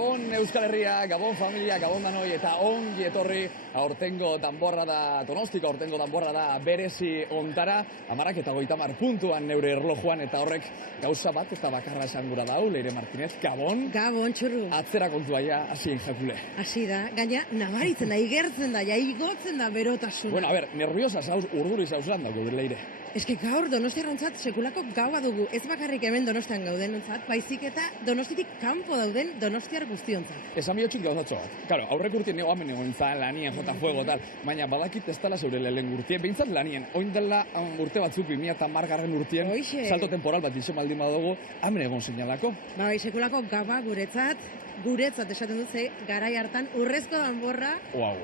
Gabon Euskal Herria, Gabon familia, Gabon danoi eta ongi etorri aurtengo danborra da Donostika, aurtengo danborra da berezi ontara, 10:30 puntuan neure erlojuan eta horrek gauza bat eta bakarra esan gura dau, Leire Martinez, Gabon. Gabon, txurru. Atzera kontua ja, hasien jakule. Hasi da, gaina nabaritzen da, igertzen da, ja igotzen da berotasuna. Bueno, a ver, nerviosa zauz, urduri zauzlan dago, Leire. Eske gaur Donostiarrontzat sekulako gaua dugu, ez bakarrik hemen Donostian gaudenontzat, baizik eta Donostitik kanpo dauden donostiar guztiontzat. Esan biotxut gauzatxo bat. Claro, aurrek urtien nego hamen egon zan lanien, jota fuego tal, baina badakit ez dela zeure lehen urtien, behintzat lanien, oin dela urte batzuk 2010 urtien, Oixe. salto temporal bat iso maldin badugu, hamen egon seinalako. Bai, sekulako gaua guretzat esaten dut ze, garai hartan urrezko danborra, Wow.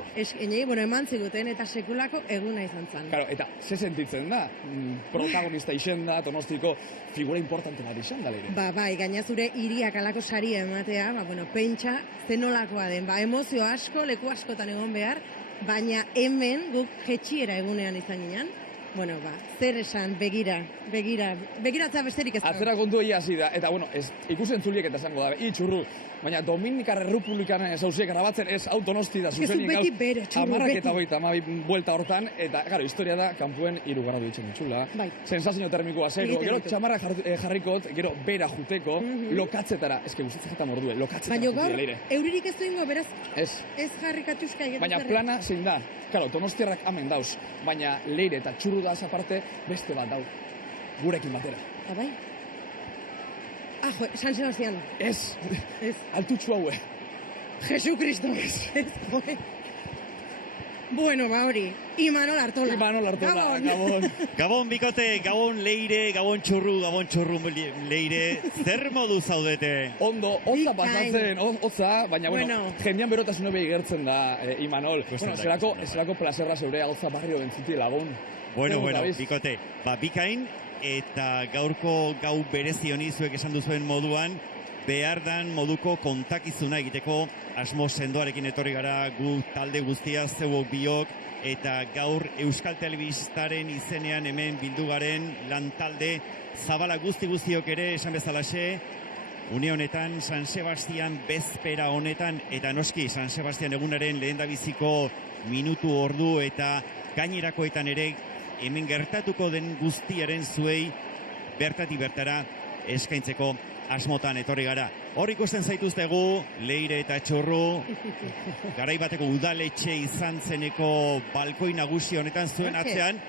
bueno, eman ziguten eta sekulako eguna izan zen. Claro, eta ze sentitzen da? Protagonista isen da, Donostiko figura importante bat izan da, Leire. Bai, gaina zure hiriak alako saria ematea, pentsa zenolakoa den, emozio asko, leku askotan egon behar, baina hemen guk jetxiera egunean izan ginen. Bueno, zer esan, begiratzea besterik ez da. Atzera kontu egia hasi da, eta ikusen zuliek eta esango da, itxurru, baina Dominikar Errepublikan zauziek grabatzen ez Donosti da zuzenik beti bere, txurru, amarak beti. eta hogeita hamabi buelta hortan, eta, claro, historia da, kanpuen 3 gradu ditzen ditxula. Bai. Sensazio termikoa zero, Egiten gero ditu. txamarra jarrikot, gero bera juteko, lokatzetara, eske gustatzen jatan ordue, lokatzetara Baina jutia, gaur, Leire. euririk ez duingo, beraz, Ez. ez jarri katxuska egiten. Baina plana zein da, claro, Donostiarrak hemen dauz, baina Leire eta txurru da aparte beste bat dau, gurekin batera. Bai? Jo, San Sebastián. Ez, Ez. altutxu haue. Jesucristo. Ez, joe. Bueno, hori. Imanol Artola. Imanol Artola, Gabon. Gabon bikote, Gabon Leire, Gabon txurru Leire, zer modu zaudete? Ondo, hotza Bikain. pasatzen, hotza, baina Bueno. jendean berotasuna behi gertzen da, Imanol. Gustatzen da. Zelako plazerra zeurea hotza barrio bentzuti lagun. Bueno, Gabiz. bikote, bikain, eta gaurko gau berezi honi zuek esan duzuen moduan, behar dan moduko kontakizuna egiteko asmo sendoarekin etorri gara gu talde guztia zeuok biok, eta gaur Euskal Telebistaren izenean hemen bildu garen lan talde zabala guztiok ere esan bezalaxe, une honetan San Sebastian bezpera honetan, eta noski San Sebastian egunaren lehendabiziko minutu ordu eta gainerakoetan ere hemen gertatuko den guztiaren zuei bertatik bertara eskaintzeko asmotan etorri gara. Hor ikusten zaituztegu, Leire eta Txurru, garai bateko udaletxe izan zeneko balkoi nagusi honetan zuen atzean,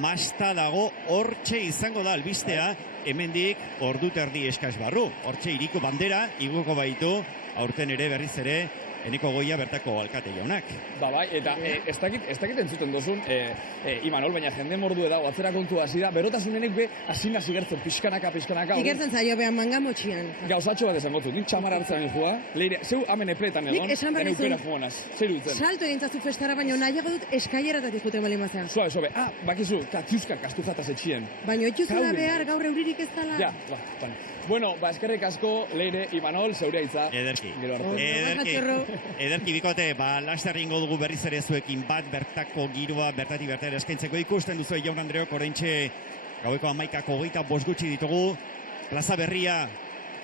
masta dago, hortxe izango da albistea, hemendik ordu terdi eskas barru. Hortxe iriko bandera, igoko baitu, aurten ere berriz ere, eneko goia bertako alkate jaunak. Bai, eta ez dakit entzuten dozun, Imanol, baina jende mordue dago, atzera kontua hasi da, berotasunenek be hasina zigertzen, pixkanaka. Igertzen zaio behan mangamotxian. Gauzatxo bat esan gotu, nik txamara hartzen nijua, Leire, zeu hamen epletan egon, Nik esan behar dizun. upera jugonaz, zer dutzen? Salto egintzazu festara, baina nahiago dut eskaieratatik juten bali mazea. Sobe, bakizu, katxuska kastu jataz etxien. Baina itxuzula Kauen. behar gaur euririk ez dala. Ja, bueno, eskerrik asko, Leire, Imanol, zeurea hitza. Ederki. Gero arte. Ederki bikote, laster ingo dugu berriz ere zuekin bat bertako giroa bertatik bertara eskaintzeko ikusten duzu jaun Andreok oraintxe gaueko 11:25 gutxi ditugu. Plaza berria,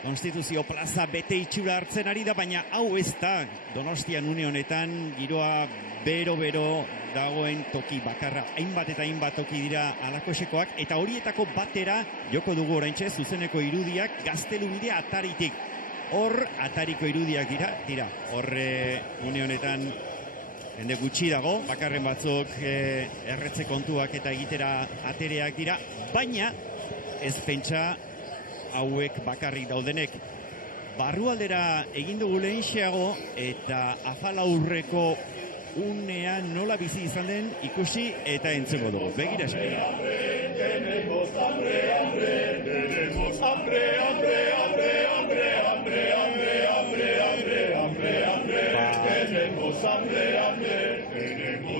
Konstituzio plaza bete itxura hartzen ari da, baina hau ez da Donostian une honetan giroa bero dagoen toki bakarra. Hainbat eta hainbat toki dira alakosekoak, eta horietako batera joko dugu oraintxe zuzeneko irudiak Gaztelubide ataritik. Hor atariko irudiak dira. Hor une honetan jende gutxi dago, bakarren batzuk erretze kontuak eta egitera atereak dira, baina ez pentsa hauek bakarrik daudenek. Barrualdera egin dugu lehenxeago eta afal aurreko unean nola bizi izan den ikusi eta entzengo dugu. Begira esan.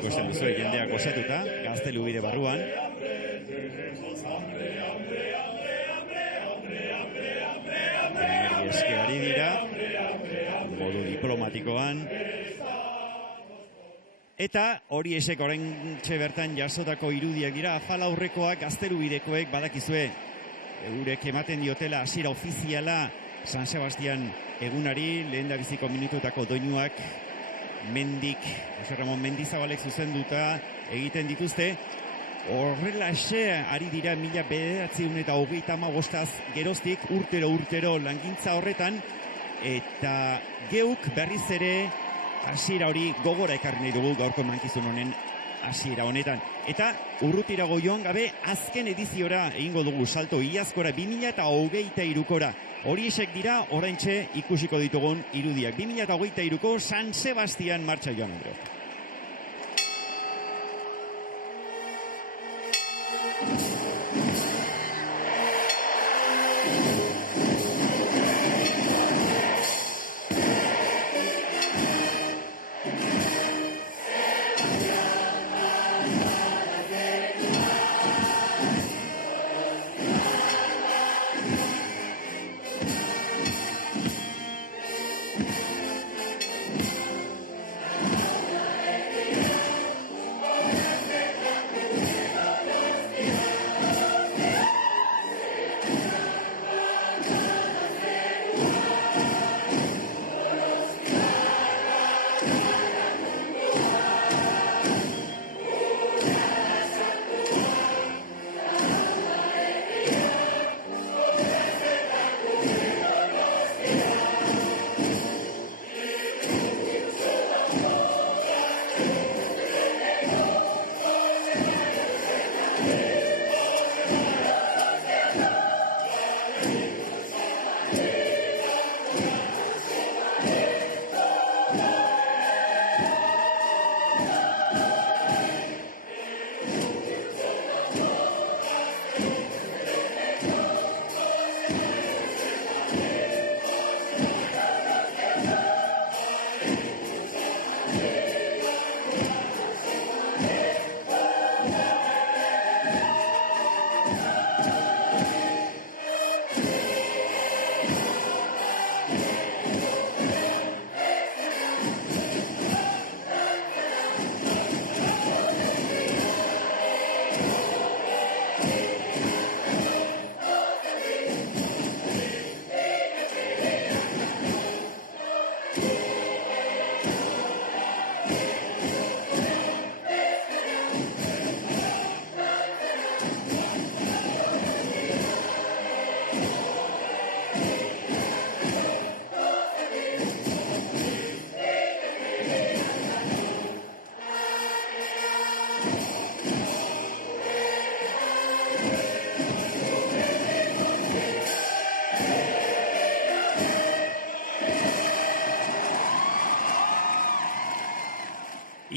Ikusten duzu jendeak osatuta, Gaztelubide barruan. Eskeari dira, modu diplomatikoan. Eta hori esek oraintxe bertan jasotako irudiak dira, afal aurrekoak Gaztelubidekoek badakizue, eurek ematen diotela hasiera ofiziala San Sebastian egunari, lehen da biziko minutuetako doinuak mendik, Jose Ramon Mendizabalek zuzenduta egiten dituzte. Horrelaxe ari dira 1935 geroztik urtero langintza horretan, eta geuk berriz ere hasiera hori gogora ekarri nahi dugu gaurko mankizun honen hasiera honetan. Eta urrutirago joan gabe azken ediziora egingo dugu salto iazkora 2023kora. Horiexek dira oraintxe ikusiko ditugun irudiak. 2023ko San Sebastian martxa joan Andre.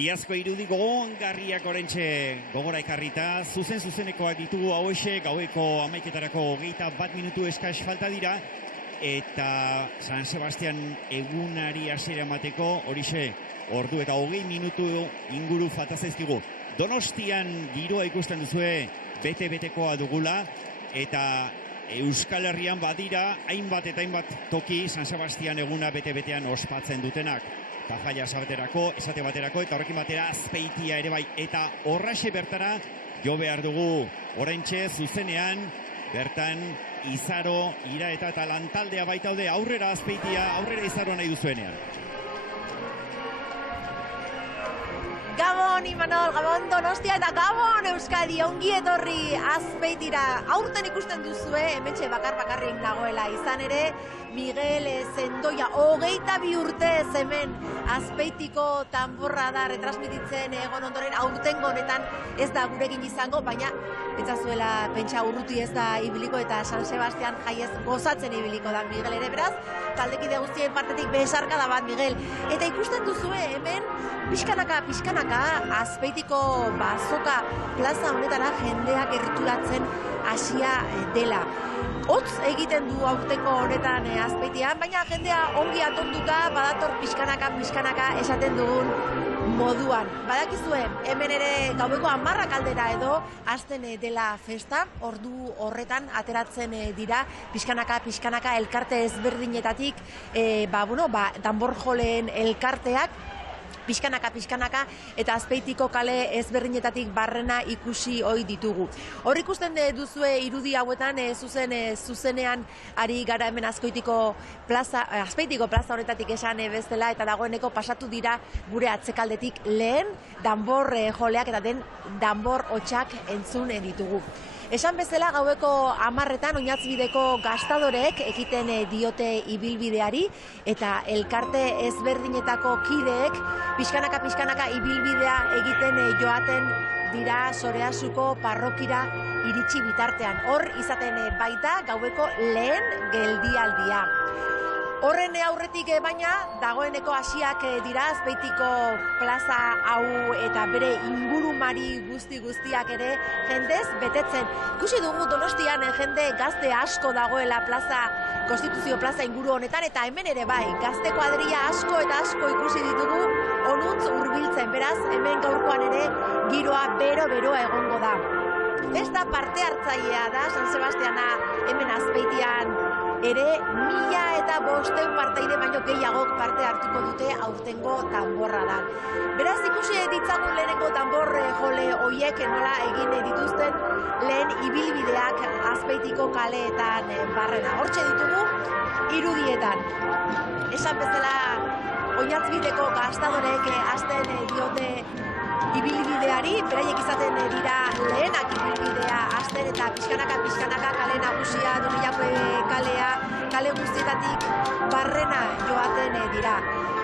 Iazko irudi gogoangarriak oraintxe gogora ekarrita, zuzenekoak ditugu hauexek, gaueko 11etarako 21 minutu eskas falta dira, eta San Sebastian egunari hasiera emateko horixe ordu eta 20 minutu inguru falta zaizkigu. Donostian giroa ikusten duzue bete-betekoa dugula, eta Euskal Herrian badira hainbat eta hainbat toki San Sebastian eguna bete-betean ospatzen dutenak. Tafaia esate baterako, eta horrekin batera Azpeitia ere bai, eta horraxe bertara jo behar dugu oraintxe zuzenean, bertan Izaro, Iraeta eta Lantaldea baitaude, aurrera Azpeitia, aurrera Izaroa nahi duzuenean. Gabon Imanol, Gabon Donostia eta Gabon Euskadi, ongi etorri Azpeitira. Aurten ikusten duzue, hementxe bakarrik nagoela, izan ere Miguel Zendoia, 22 urtez hemen Azpeitiko tanborrada retransmititzen egon ondoren aurtengo honetan ez da gurekin izango, baina etzazuela pentsa urruti ez da ibiliko eta San Sebastian jaiez gozatzen ibiliko da Miguel ere, beraz, taldekide guztien partetik besarkada bat Miguel. Eta ikusten duzue hemen pixkanaka Azpeitiko bazoka plaza honetara jendeak gerturatzen hasia dela. Hotz egiten du aurtengo honetan Azpeitian, baina jendea ongi atonduta badator pixkanaka esaten dugun moduan. Badakizue, hemen ere gaueko 10 aldera edo hasten dela festa, ordu horretan ateratzen dira pixkanaka elkarte ezberdinetatik, danborjoleen elkarteak, pixkanaka, eta Azpeitiko kale ezberdinetatik barrena ikusi ohi ditugu. Hor ikusten duzue irudi hauetan zuzenean ari gara hemen Azpeitiko plaza horretatik esan bezala, eta dagoeneko pasatu dira gure atzekaldetik lehen danbor joleak eta den danbor hotsak entzun ditugu. Esan bezala gaueko 10etan Oinatzbideko gaztadoreek ekiten diote ibilbideari, eta elkarte ezberdinetako kideek pixkanaka ibilbidea egiten joaten dira Soreasuko parrokira iritsi bitartean. Hor izaten baita gaueko lehen geldialdia. Horren aurretik baina dagoeneko hasiak dira Azpeitiko plaza hau eta bere ingurumari guztiak ere jendez betetzen. Ikusi dugu Donostian jende gazte asko dagoela Konstituzio plaza inguru honetan, eta hemen ere bai, gazte kuadrilla asko eta asko ikusi ditugu onuntz hurbiltzen. Beraz, hemen gaurkoan ere giroa bero-beroa egongo da. Festa parte hartzailea da San Sebastiana hemen Azpeitian ere 1500 partaide baino gehiagok parte hartuko dute aurtengo danborradan. Beraz, ikusi ditzagun lehenengo danbor jole hoiek nola egin dituzten lehen ibilbideak Azpeitiko kaleetan barrena. Hortxe ditugu irudietan. Esan bezala Oinatzbideko gaztadoreek hasten diote ibilbideari, beraiek izaten dira lehenak ibilbidea hasten, eta pixkanaka kale nagusia, Domillakoe kalea, kale guztietatik barrena joaten dira.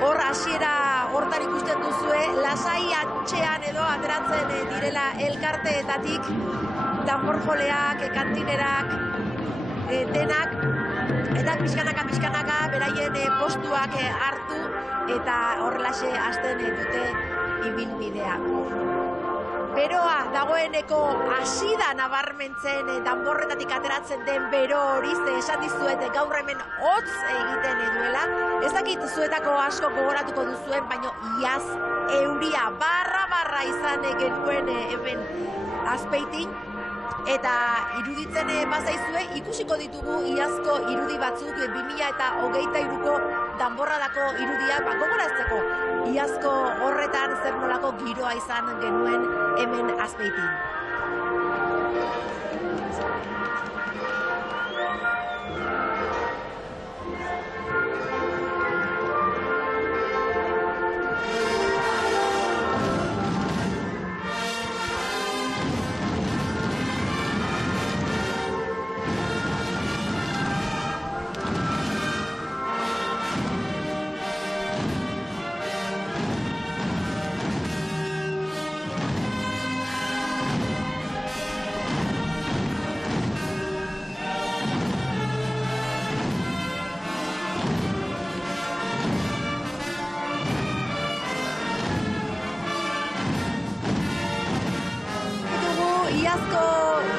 Hor hasiera hortan ikusten duzue, lasai atxean edo ateratzen direla elkarteetatik danborjoleak, kantinerak, denak, eta pixkanaka beraien postuak hartu, eta horrelaxe hasten dute ibilbidea. Beroa dagoeneko hasi da nabarmentzen danborretatik ateratzen den bero hori, esan dizuet gaur hemen hotz egiten duela. Ez dakit zuetako asko gogoratuko duzuen, baino iaz euria barra izan genuen hemen Azpeitin, eta iruditzen bazaizue ikusiko ditugu iazko irudi batzuk 2023ko danborradako irudia gogoratzeko iazko horretan zer nolako giroa izan genuen hemen Azpeitin. Iazko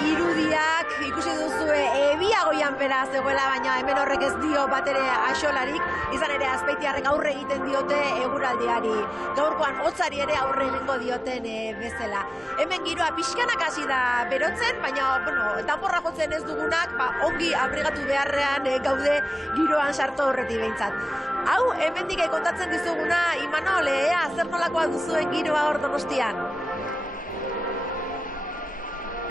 irudiak ikusi duzue ebiagoian bera zegoela, baina hemen horrek ez dio batere axolarik, izan ere Azpeitiarrek aurre egiten diote eguraldiari. Gaurkoan hotzari ere aurre egingo dioten bezala. Hemen giroa pixkanak hasi da berotzen, baina danborra jotzen ez dugunak ongi abrigatu beharrean gaude giroan sartu horretik behintzat. Hau, hemendik kontatzen dizuguna, Imanol, zer nolakoa duzuen giroa hor Donostian?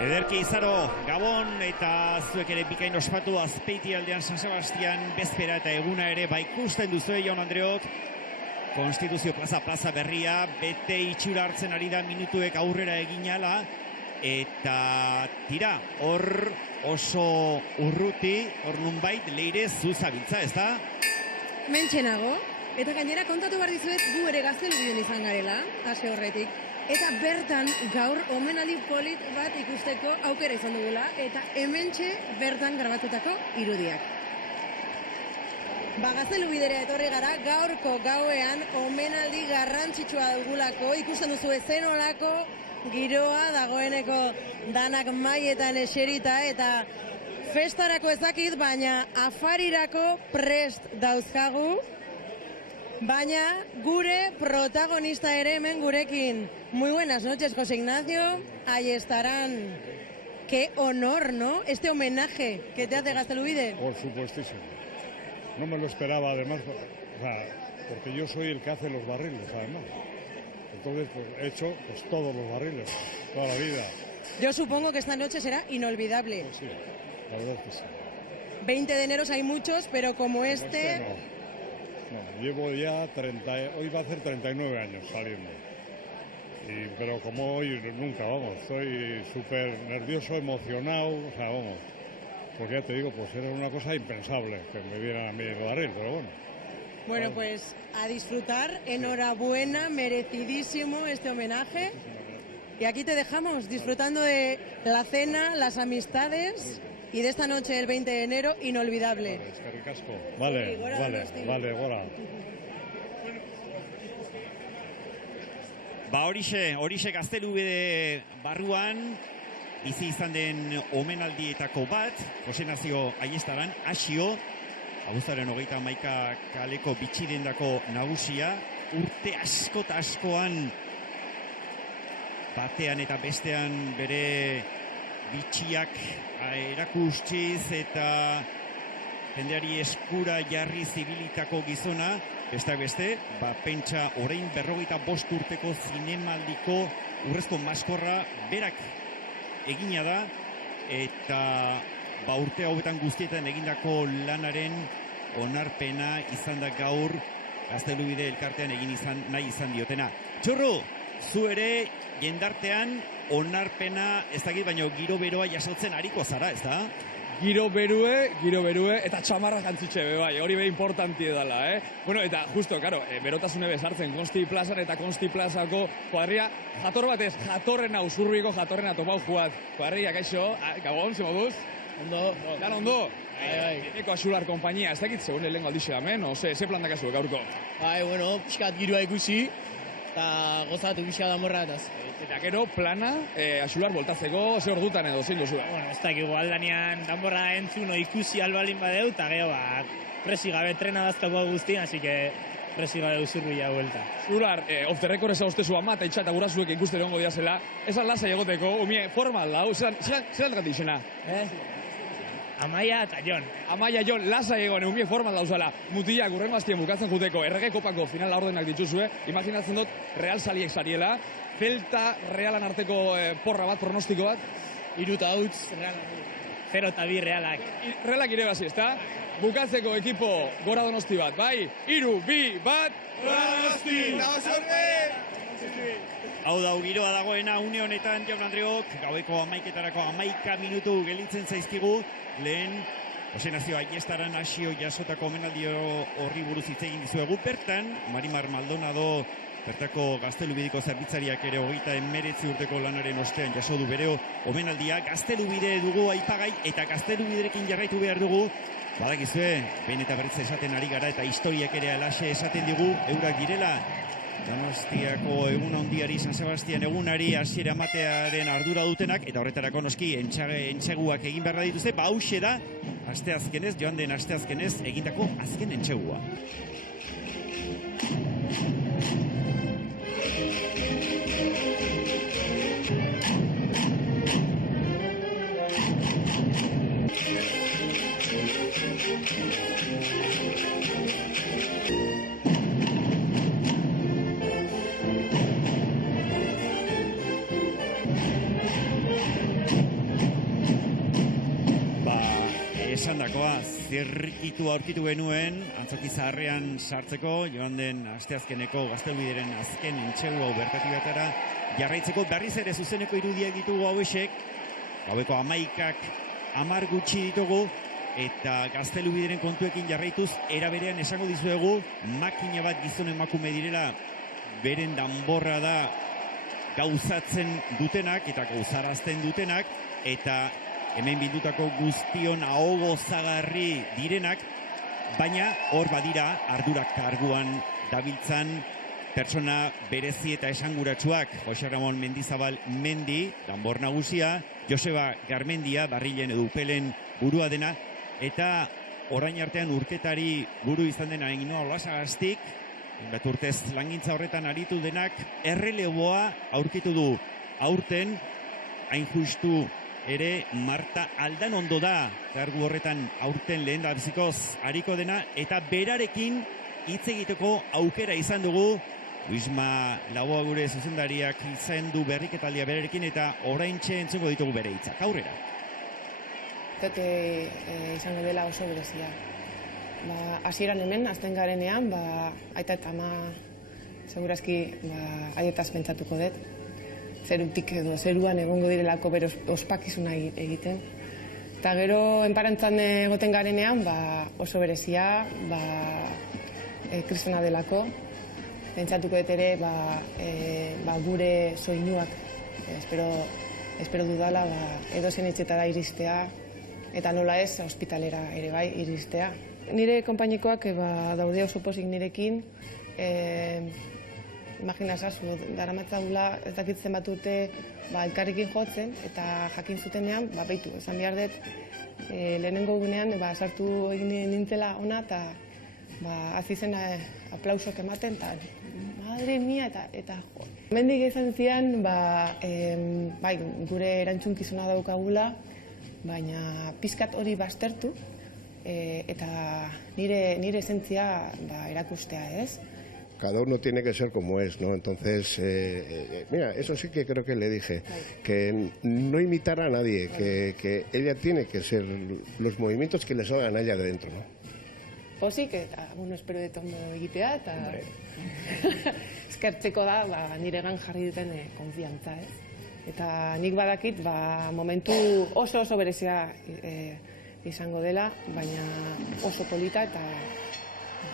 Ederki Izaro, Gabon, eta zuek ere bikain ospatu Azpeiti aldean San Sebastian bezpera eta eguna ere ikusten duzue, Jaun Andreok, Konstituzio plaza berria, bete itxura hartzen ari da minutuek aurrera eginala, eta tira, hor oso urruti, hor nunbait leire zuzabiltza, ez da? Mentxenago, eta gainera kontatu behar dizuet gu ere Gaztelubiden izan garela, hase horretik. Eta bertan gaur omenaldi polit bat ikusteko aukera izan dugula, eta hementxe bertan grabatutako irudiak. Gaztelubidera etorri gara, gaurko gauean omenaldi garrantzitsua dugulako, ikusten duzu zenolako giroa dagoeneko danak maietan eserita, eta festarako ezakit, baina afarirako prest dauzkagu, baina gure protagonista ere hemen gurekin. Muy buenas noches, José Ignacio. Ahí estarán. Qué honor, ¿no? Este homenaje que te hace Gaztelubide. Por supuestísimo. No me lo esperaba, además, porque yo soy el que hace los barriles, además. entonces pues, he hecho pues, todos los barriles, toda la vida. Yo supongo que esta noche será inolvidable. Pues sí, la verdad es que sí. 20 de enero hay muchos, pero como este... No, llevo ya hoy va a hacer 39 años saliendo. Pero como hoy nunca, vamos, estoy súper nervioso, emocionado, o sea, vamos. Porque ya te digo, pues era una cosa impensable que me vieran a mí en el barril, pero bueno. Bueno, pues a disfrutar, enhorabuena, merecidísimo este homenaje. Y aquí te dejamos disfrutando de la cena, las amistades y de esta noche del 20 de enero, inolvidable. Es que ricasco. Vale, gora. Ba horixe Gaztelubide barruan bizi izan den omenaldietako bat, Jose Nazio Aiestaran, Asio, abuztaren 31 kaleko bitxidendako nagusia, urte asko eta askoan batean eta bestean bere bitxiak erakustiz eta jendeari eskura jarri zibilitako gizona, besteak beste, pentsa orain 45 urteko zinemaldiko urrezko maskorra berak egina da, eta urte hauetan guztietan egindako lanaren onarpena izan da gaur Gaztelubide elkartean egin nahi izan diotena. Txurru, zu ere jendartean onarpena ez dakit, baina giro beroa jasotzen ariko zara, ez da? Giro berue, eta txamarra jantzitxe be bai, hori be importanti edala, Bueno, eta justo, karo, berotasune bezartzen Konsti plazan eta Konsti plazako kuadria, jator batez, jatorrena, usurbiko jatorrena topau juat. Kuadria, kaixo, gabon, ze moduz? Ondo. Lan ondo? Eko Asular kompainia, ez dakit zegoen lehenko aldixo hemen, o ze plan dakazu gaurko? Bueno, pixkat giroa ikusi, eta gozatu pixka damorra etaz. Eta gero, plana, Asular voltatzeko, ze ordutan edo, zein duzu? Bueno, ez dakik, aldanean damorra entzun ikusi albalin badeu, eta gero, presi gabe trena dazkako guztien, así que presi gabe zurruia vuelta. Asular, off the record ez haustezu ama, eta itxa eta gurasuek ikusten egongo diazela, esan lasa egoteko, umie, formal lau, zelan dukati izena? Amaia eta Jon. Amaia Jon, lasa egon, umie formal dauzala. Mutila, gurrengo aztien bukatzen juteko, errege kopako finala ordenak dituzue, imaginatzen dut, Real saliek sariela, Celta Realan arteko porra bat, pronostiko bat? 3 eta huts, 0 eta 2 Realak. Realak irebazi, ezta? Bukatzeko ekipo Gora Donosti bat, bai? 3, 2, 1, Donosti! Hau da, giroa dagoena, une honetan, Jaun Andreok, gaueko 11etarako 11 minutu gelitzen zaizkigu, lehen, Jose Nazio Aiestaran Asio jasotako omenaldio horri buruz hitz egin dizuegu, bertan, Marimar Maldonado, bertako Gaztelubideko zerbitzariak ere 39 urteko lanaren ostean jaso du bere omenaldia, Gaztelubide dugu aipagai, eta Gaztelubiderekin jarraitu behar dugu, badakizue, behin eta berriz esaten ari gara, eta historiak ere alaxe esaten digu, eurak direla, Donostiako egun handiari, San Sebastian egunari hasiera ematearen ardura dutenak, eta horretarako noski entseguak egin beharra dituzte, hauxe da, asteazkenez, joan den asteazkenez, egindako azken entsegua. Esandakoa, zirrikitua aurkitu genuen, antzoki zaharrean sartzeko, joan den asteazkeneko Gaztelubideren azken entsegu bertatibatara jarraitzeko, berriz ere zuzeneko irudiak ditugu hauesek, gaueko 10 gutxi ditugu, eta Gaztelubideren kontuekin jarraituz, eraberean esango dizuegu, makina bat gizon emakume direla, beren danborra da gauzatzen dutenak, eta gauzarazten dutenak, eta hemen bildutako guztion ahogo zagarri direnak, baina hor badira ardurak karguan dabiltzan pertsona berezi eta esanguratsuak, Jose Ramon Mendizabal Mendi, danbor nagusia, Joseba Garmendia, barrilen edo upelen burua dena, eta orain artean urketari buru izan dena Ainhoa Olasagaztik, bat urtez langintza horretan aritu denak, erreleboa aurkitu du aurten, hain justu ere Marta Aldanondo da, kargu horretan aurten lehen da bizikoz hariko dena, eta berarekin hitz egiteko aukera izan dugu, Luisma Laboa gure zuzendariak izan du berriketaldia bererekin eta oraintxe entzungo ditugu bere hitzak. Aurrera. Izango dela oso berezia. Hasieran hemen, azten garenean, aita eta ama segurazki haietaz pentsatuko dut. Zerutik edo zeruan egongo direlako bere ospakizuna egiten. Eta gero, enparantzan egoten garenean, oso berezia, kristona delako. Pentsatuko dut ere, gure soinuak, espero dudala, edozen etxetara iristea, eta nola ez, ospitalera ere bai iristea. Nire konpainikoak daude oso pozik nirekin, imagina zazu, daramatzadula ez dakitzen bat dute elkarrekin jotzen, eta jakin zutenean, behitu, esan behar dut, lehenengo gunean, sartu egin nintzela ona, eta hazi zen aplausok ematen, eta madre mia, eta jo. Hemendik izan zian, gure erantzunkizuna daukagula, baina pizkat hori baztertu, eta nire esentzia erakustea, ez? Cada uno tiene que ser como es, ¿no? Entonces, mira, eso sí que creo que le dije, que no imitar a nadie, que ella tiene que ser los movimientos que le salgan a ella de dentro, ¿no? Pozik, eta, espero dut ondo egitea, eta eskertzeko da, niregan jarri duten konfiantza, ez? Eta nik badakit, momentu oso berezia izango dela, baina oso polita eta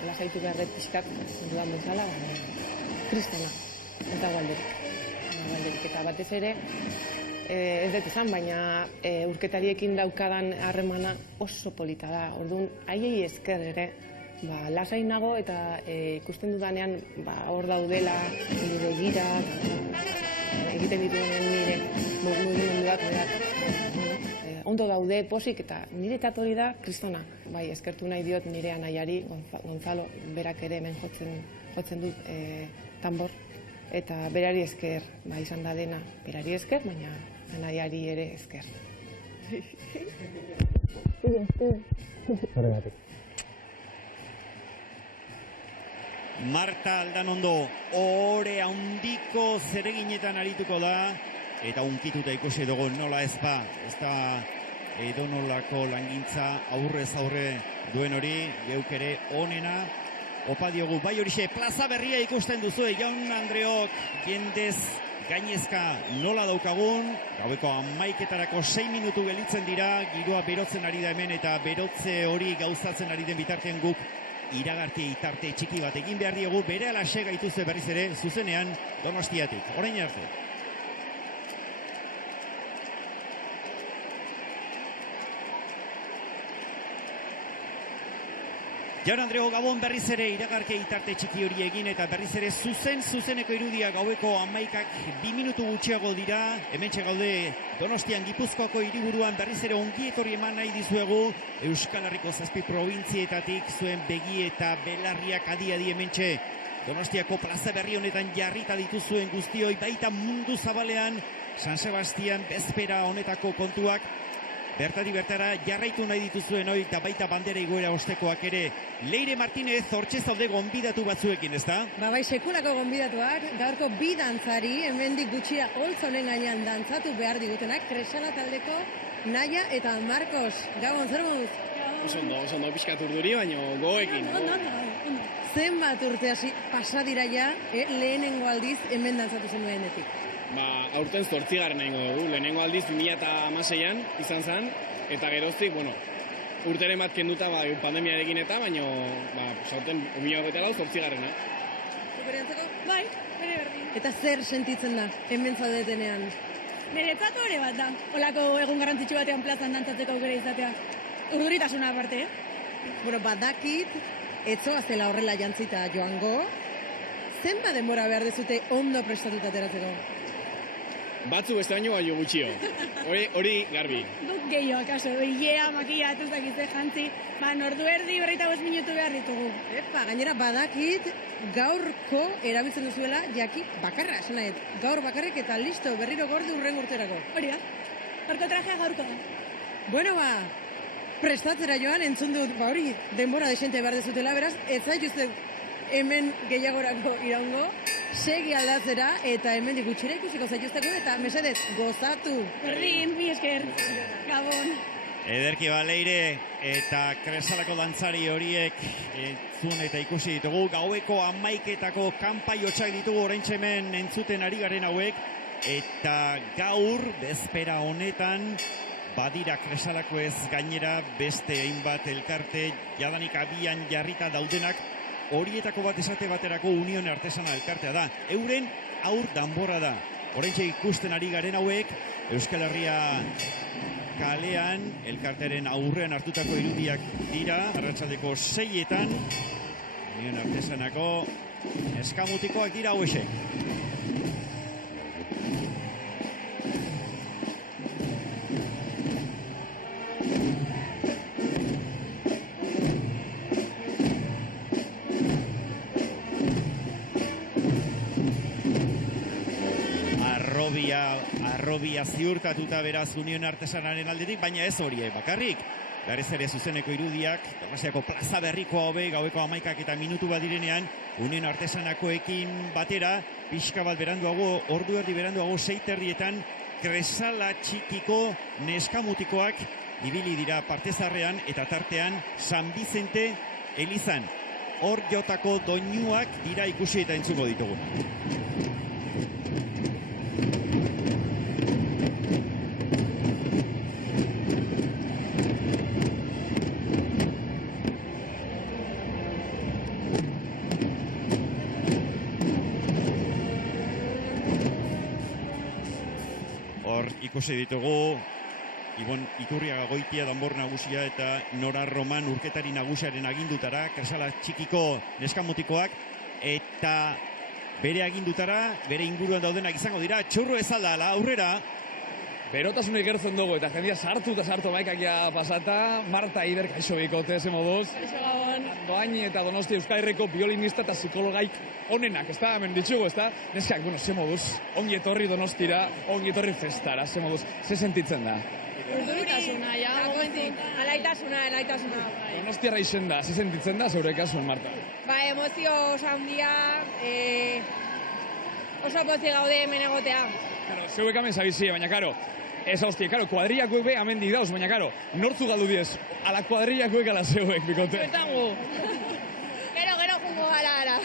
lasaitu beharret pixkat dudan bezala, kristona, eta galderik. Eta batez ere, ez dut esan, baina urketariekin daukadan harremana oso polita da. Orduan, haiei esker ere, lasai nago eta ikusten dudanean hor daudela, nire gira, egiten dituen nire mugimenduak ondo daude, posik, eta nire hori da kristona. Bai, eskertu nahi diot nire anaiari, Gonzalo, berak ere hemen jotzen dut tambor, eta berari esker, izan da dena, berari esker, baina anaiari ere esker. Marta Aldanondo ore handiko zereginetan arituko da, eta unkituta ikusi dugu nola ez da edonolako langintza aurrez aurre duen hori, geuk ere onena opa diogu. Bai horixe, plaza berria ikusten duzu, Jaun Andreok jendez gainezka nola daukagun, gaueko 11:00 6 minutu gelitzen dira, giroa berotzen ari da hemen, eta berotze hori gauzatzen ari den bitartean guk iragarki itarte txiki bat egin behar diegu, bere alaxe gaituzue berriz ere, zuzenean Donostiatik. Orain arte. Jaun Andreo Gabon berriz ere iragarke itarte txiki hori egin, eta berriz ere zuzeneko irudia gaueko 11:00 2 minutu gutxiago dira. Hementxe gaude Donostian Gipuzkoako hiriburuan, berriz ere ongi etorri eman nahi dizuegu Euskal Herriko 7 probintzietatik, zuen begi eta belarriak adi hementxe Donostiako plaza berri honetan jarrita dituzuen guztioi, baita mundu zabalean San Sebastian bezpera honetako kontuak bertari bertara jarraitu nahi dituzuen hori, eta baita bandera igoera ostekoak ere. Leire Martinez, hortxe zaude gonbidatu batzuekin, ez da? Bai, sekulako gonbidatuak, gaurko bi dantzari, hemendik gutxia holtz honen gainean dantzatu behar digutenak, Kresala taldeko Naia eta Marcos. Gabon, zer moduz? Oso ondo pixkat urduri, baina gogoekin. Zenbat urte hasi pasadira ja, lehenengo aldiz hemen dantzatu zenuenetik? Aurten 8. egingo dugu, lehenengo aldiz 2016an izan zen, eta geroztik, urteren bat kenduta pandemiarekin eta, baina aurten 2008 Superiantzeko? Bai, bere berdin. Eta zer sentitzen da, hemen zaudetenean? Niretzako ere bat da, holako egun garrantzitsu batean plazan dantzatzeko aukera izatea. Urduritasuna aparte, Badakit, etzoaztela horrela jantzita joango, zenba denbora behar dezute ondo prestatuta ateratzeko? Batzu beste baino baino gutxio. Hori garbi. Guk gehiago, akaso, hilea, makia, atuzakizte jantzi, ordu erdi 45 minutu behar ditugu. Gainera badakit, gaurko erabiltzen duzuela, jaki bakarra, esan nahi, gaur bakarrik eta listo, berriro gorde urren urterako. Hori da, gaurko trajea gaurko da. Prestatzera joan entzun dut, denbora desente behar dezutela, beraz, ez zaituzte hemen gehiagorako iraungo, segi aldatzera, eta hemen gutxira ikusiko zaituzteko, eta mesedez, gozatu. Berdin, mi esker. Gabon. Ederki Baleire eta Kresalako dantzari horiek entzun eta ikusi ditugu. Gaueko 11etako kanpai hotsak ditugu oraintxe hemen entzuten ari garen hauek. Eta gaur, bezpera honetan, badira Kresalako ez gainera beste hainbat elkarte jadanik abian jarrita daudenak. Horietako bat esate baterako Unión Artesana elkartea da. Euren aur danborra da. Oraintxe ikusten ari garen hauek, Euskal Herria kalean, elkarteren aurrean hartutako irudiak dira, arratsaldeko 6etan, Unión Artesanako eskamutikoak dira hauexek. Arrobia ziurtatuta beraz Unión Artesanaren aldetik, baina ez horiek bakarrik. Garez ere zuzeneko irudiak, Donostiako plaza berriko hobe, gaueko 11 eta minutu bat direnean, Unión Artesanakoekin batera, pixka bat beranduago, ordu erdi beranduago 6:30 Kresala txikiko neskamutikoak ibili dira partezarrean eta tartean San Vicente elizan. Hor jotako doinuak dira ikusi eta entzuko ditugu. Ikusi ditugu Ibon Iturriaga Goitia danbor nagusia eta Nora Roman urketari nagusiaren agindutara, Kresala txikiko neskamutikoak, eta bere agindutara, bere inguruan daudenak izango dira, txurro ezalda, aurrera. Berotasunik gertzen dugu eta jendia sartu eta sartu maikakia pasata, Marta Eider kaixo bikote, ze moduz. Kaixo gabon. Doaini eta Donostia Euskal Herriko biolinista eta psikologaik onenak, ez da, hemen ditugu, ez da? Neskak, bueno, ze moduz, ongi etorri Donostira, ongi etorri festara, ze moduz, ze sentitzen da? Urduritasuna, ja, momentik. Alaitasuna. Donostiarra izen da, ze sentitzen da, zeure kasun, Marta? Ba, emozio oso handia, oso pozik gaude hemen egotea. Claro, zeuek hemen zabizie, baina, karo, ez hostia, karo, kuadriakoek be hemen dauz, baina, karo, nortzu galdu diez, ala kuadriakoek ala zeuek, bikote. Bertango. Gero jungo gara.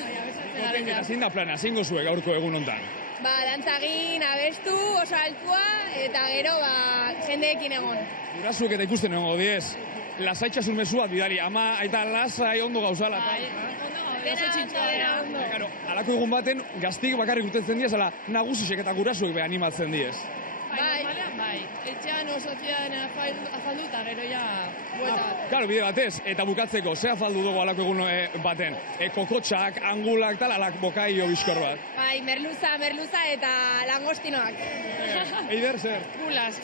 Eta zein da plana, zein gozuek gaurko egun hontan? Ba, dantzagin, abestu, oso altua, eta gero, ba, jendeekin egon. Gurasuek eta ikusten egongo diez, lasaitxasun mezuak bidali, ama, eta lasai ondo gauzala. Dena, alako egun baten, gaztik bakarrik urtetzen diez, ala nagusisek eta gurasuek be animatzen diez. Bai, etxean oso zidan afaldu eta gero ja buelta. Claro, bide batez, eta bukatzeko, ze afaldu dugu alako egun baten? Kokotxak, angulak, tal, alak bokaio bizkor bat. Bai, merluza eta langostinoak. Eider, zer? Gulas.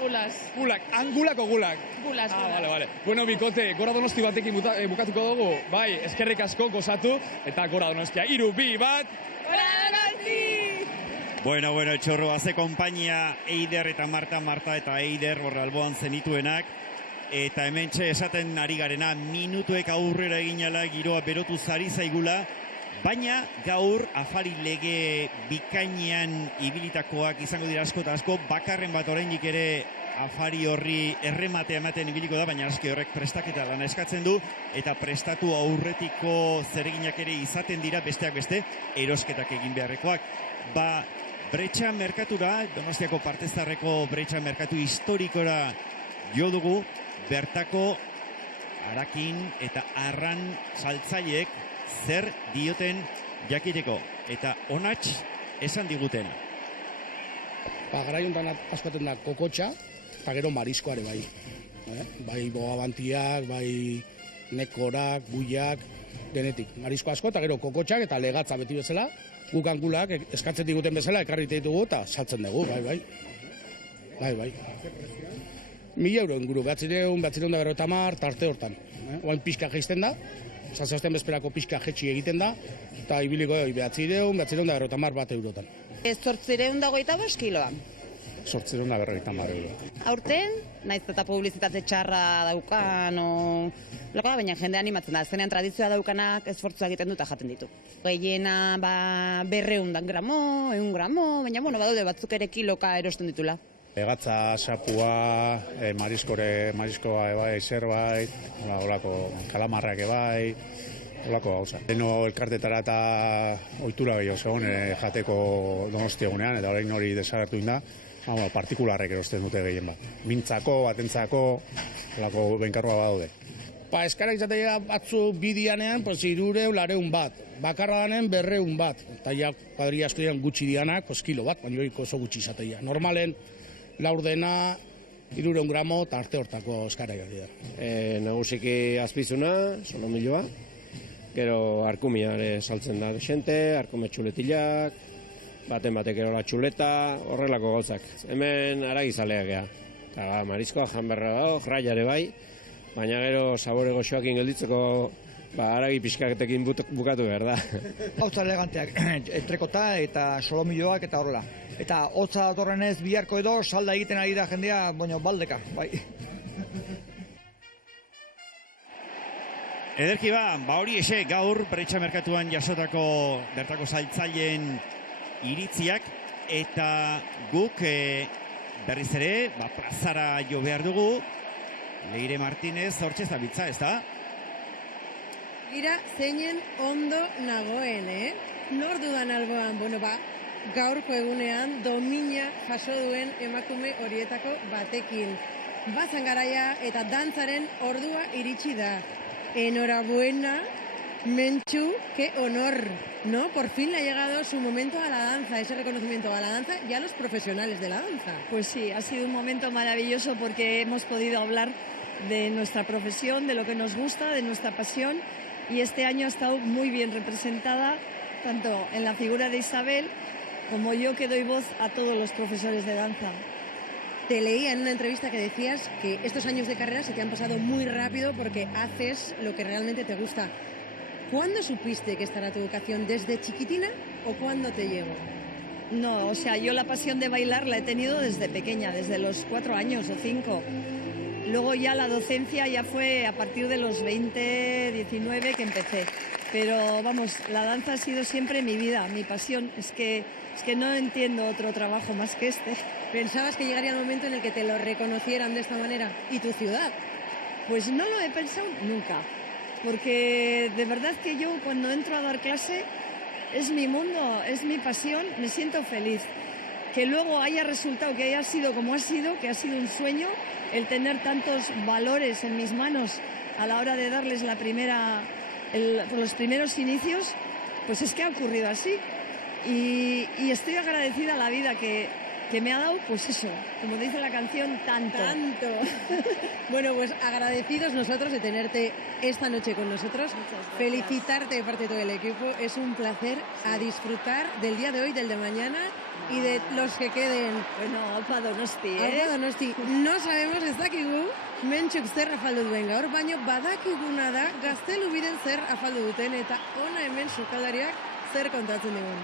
Gulak, angulak o gulak? Gulas. Vale. Bueno, bikote, Gora Donosti batekin bukatuko dugu. Bai, eskerrik asko gozatu, eta Gora Donostia. 3, 2, 1... Gora Donosti! Bueno, txorro, haze kompainia Eider eta Marta eta Eider horre alboan zenituenak, eta hementxe esaten ari garena, minutuek aurrera eginala, giroa berotu zari zaigula, baina gaur afari lege bikainean ibilitakoak izango dira asko eta asko, bakarren bat oraindik ere afari horri errematea ematen ibiliko da, baina aski horrek prestaketa lana eskatzen du, eta prestatu aurretiko zereginak ere izaten dira besteak beste, erosketak egin beharrekoak. Ba, Bretxa merkatura, Donostiako partezarreko Bretxa merkatu historikora jo dugu, bertako harakin eta arran saltzaileek zer dioten jakiteko, eta onats esan diguten. Ba, garai honetan askoten da kokotxa, eta gero mariskoare bai. Bai bogabantiak, bai nekorak, buiak, denetik. Marisko asko, eta gero kokotxak eta legatza beti bezala, guk angulak eskatzen diguten bezala, ekarri ditugu eta saltzen dugu, bai. 1.000 euro inguru, 950 tarte hortan. Oain pixka geizten da, sazazten bezperako pixka jetxi egiten da, eta ibiliko 950 bat eurotan. Ez 825 kiloan. 850 euro. Aurten, naiz eta publizitate txarra daukan, baina jende animatzen da, zenean tradizioa daukanak esfortzua egiten dut jaten ditu. Gehiena 200 gramo, 100 gramo, baina badaude batzuk ere kiloka erosten ditula. Gatza, sapua, mariskoa ebai, zerbait, olako kalamarrak ebai, olako gauza. Leno elkartetara eta ohitura gehiago zegoen jateko Donostia egunean, eta orain hori desagertu inda, partikularrek erosten dute gehien bat. Mintzako, batentzako, olako benkarroa badaude. Eskara izatea batzu bidianean, 300, 400 bat. Bakarra danen 200 bat. Eta ja, kuadria asko dian gutxi dianak, kilo bat, baina hori oso gutxi izatea. Normalen, laurdena, 300 gramo, eta arte hortako eskara dira. Nagusiki azpizuna, solomilloa, gero arkumia ere saltzen da xente, arkume txuletilak, batek erola txuleta, horrelako gauzak. Hemen aragizaleak gea. Eta mariskoa janberra dago, jraiare bai, baina gero sabore goxoakin gelditzeko aragi pixkatekin bukatu behar da. Hautza eleganteak, entrekota eta solomilloak eta horrela. Eta hotza datorrenez biharko edo salda egiten ari da jendea, baldeka, bai. Ederki hori ese gaur Bretxa merkatuan jasotako bertako saltzaileen iritziak, eta guk berriz ere plazara jo behar dugu. Leire Martinez hortxe zabiltza, ez da? Gira, zeinen ondo nagoen, Nor dudan alboan, gaurko egunean domina jaso duen emakume horietako batekin. Bazan garaia eta dantzaren ordua iritsi da. Enhorabuena, Mentxu, qué honor, ¿no? Por fin le ha llegado su momento a la danza, ese reconocimiento a la danza y a los profesionales de la danza. Pues sí, ha sido un momento maravilloso porque hemos podido hablar de nuestra profesión, de lo que nos gusta, de nuestra pasión, y este año ha estado muy bien representada, tanto en la figura de Isabel como yo, que doy voz a todos los profesores de danza. Te leía en una entrevista que decías que estos años de carrera se te han pasado muy rápido porque haces lo que realmente te gusta. ¿Cuándo supiste que esta era tu vocación? ¿Desde chiquitina o cuándo te llegó? No, yo la pasión de bailar la he tenido desde pequeña, desde los 4 años o 5. Luego ya la docencia ya fue a partir de los 20, 19 que empecé. Pero la danza ha sido siempre mi vida, mi pasión. Es que no entiendo otro trabajo más que este. ¿Pensabas que llegaría el momento en el que te lo reconocieran de esta manera? ¿Y tu ciudad? Pues no lo he pensado nunca. Porque de verdad que yo cuando entro a dar clase es mi mundo, es mi pasión, me siento feliz. Que luego haya resultado, que haya sido como ha sido, que ha sido un sueño, el tener tantos valores en mis manos a la hora de darles los primeros inicios, pues es que ha ocurrido así. Y estoy agradecida a la vida que me ha dado, pues eso, como dice la canción, tanto. Bueno, pues agradecidos nosotros de tenerte esta noche con nosotros. Felicitarte de parte de todo el equipo. Es un placer a disfrutar del día de hoy, del de mañana y de los que queden. Bueno, Aupa Donosti, Aupa Donosti. No sabemos ez dakigu Mentxuk zer afaldu duen gaur, baina badakiguna da Gaztelubiden zer afaldu duten eta ona hemen sukaldariak zer kontatzen digun.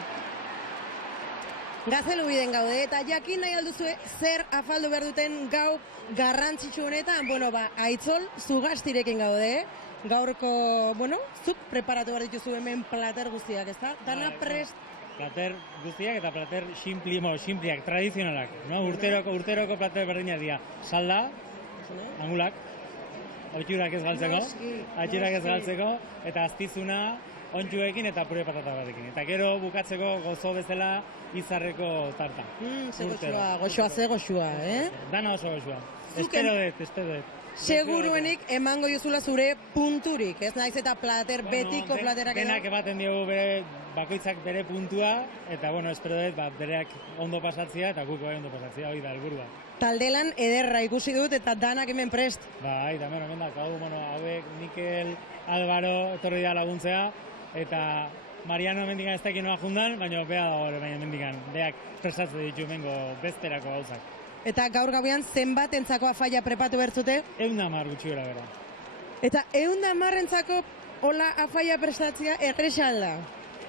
Gaztelubiden gaude eta jakin nahi alduzue zer afaldu behar duten gau garrantzitsu honetan. Aitzol, Zugastirekin gaude, gaurko, zuk preparatu behar dituzu hemen plater guztiak, ez da? Dana prest? Plater guztiak eta plater simpliak, tradizionalak, urteroko plater berdinak dira. Salda, angulak, atxurak ez galtzeko, eta aztizuna, ontsuekin eta pure patata batekin. Eta gero bukatzeko gozo bezala izarreko tarta. Goxoa, Dana oso goxoa. Espero dut. Seguruenik emango jozula zure punturik, ez naiz eta plater betiko platerak edo? Denak ematen diogu bakoitzak bere puntua, eta espero dut bereak ondo pasatzea eta guk ondo pasatzea, hori da helburua. Taldelan ederra ikusi dut eta danak hemen prest. Bai, da hemen da, hauek Mikel, Álvaro, etorri da laguntzea, eta Mariano mendikan ez dakit noa jundan, baina bea dago baina mendikan, beak prestatzen ditu mengo besterako gauzak. Eta gaur gauean zenbat entzako afaia prepatu bertzute? 110 gutxi gara bera. Eta 110 entzako hola afaia prestatzea erresa alda?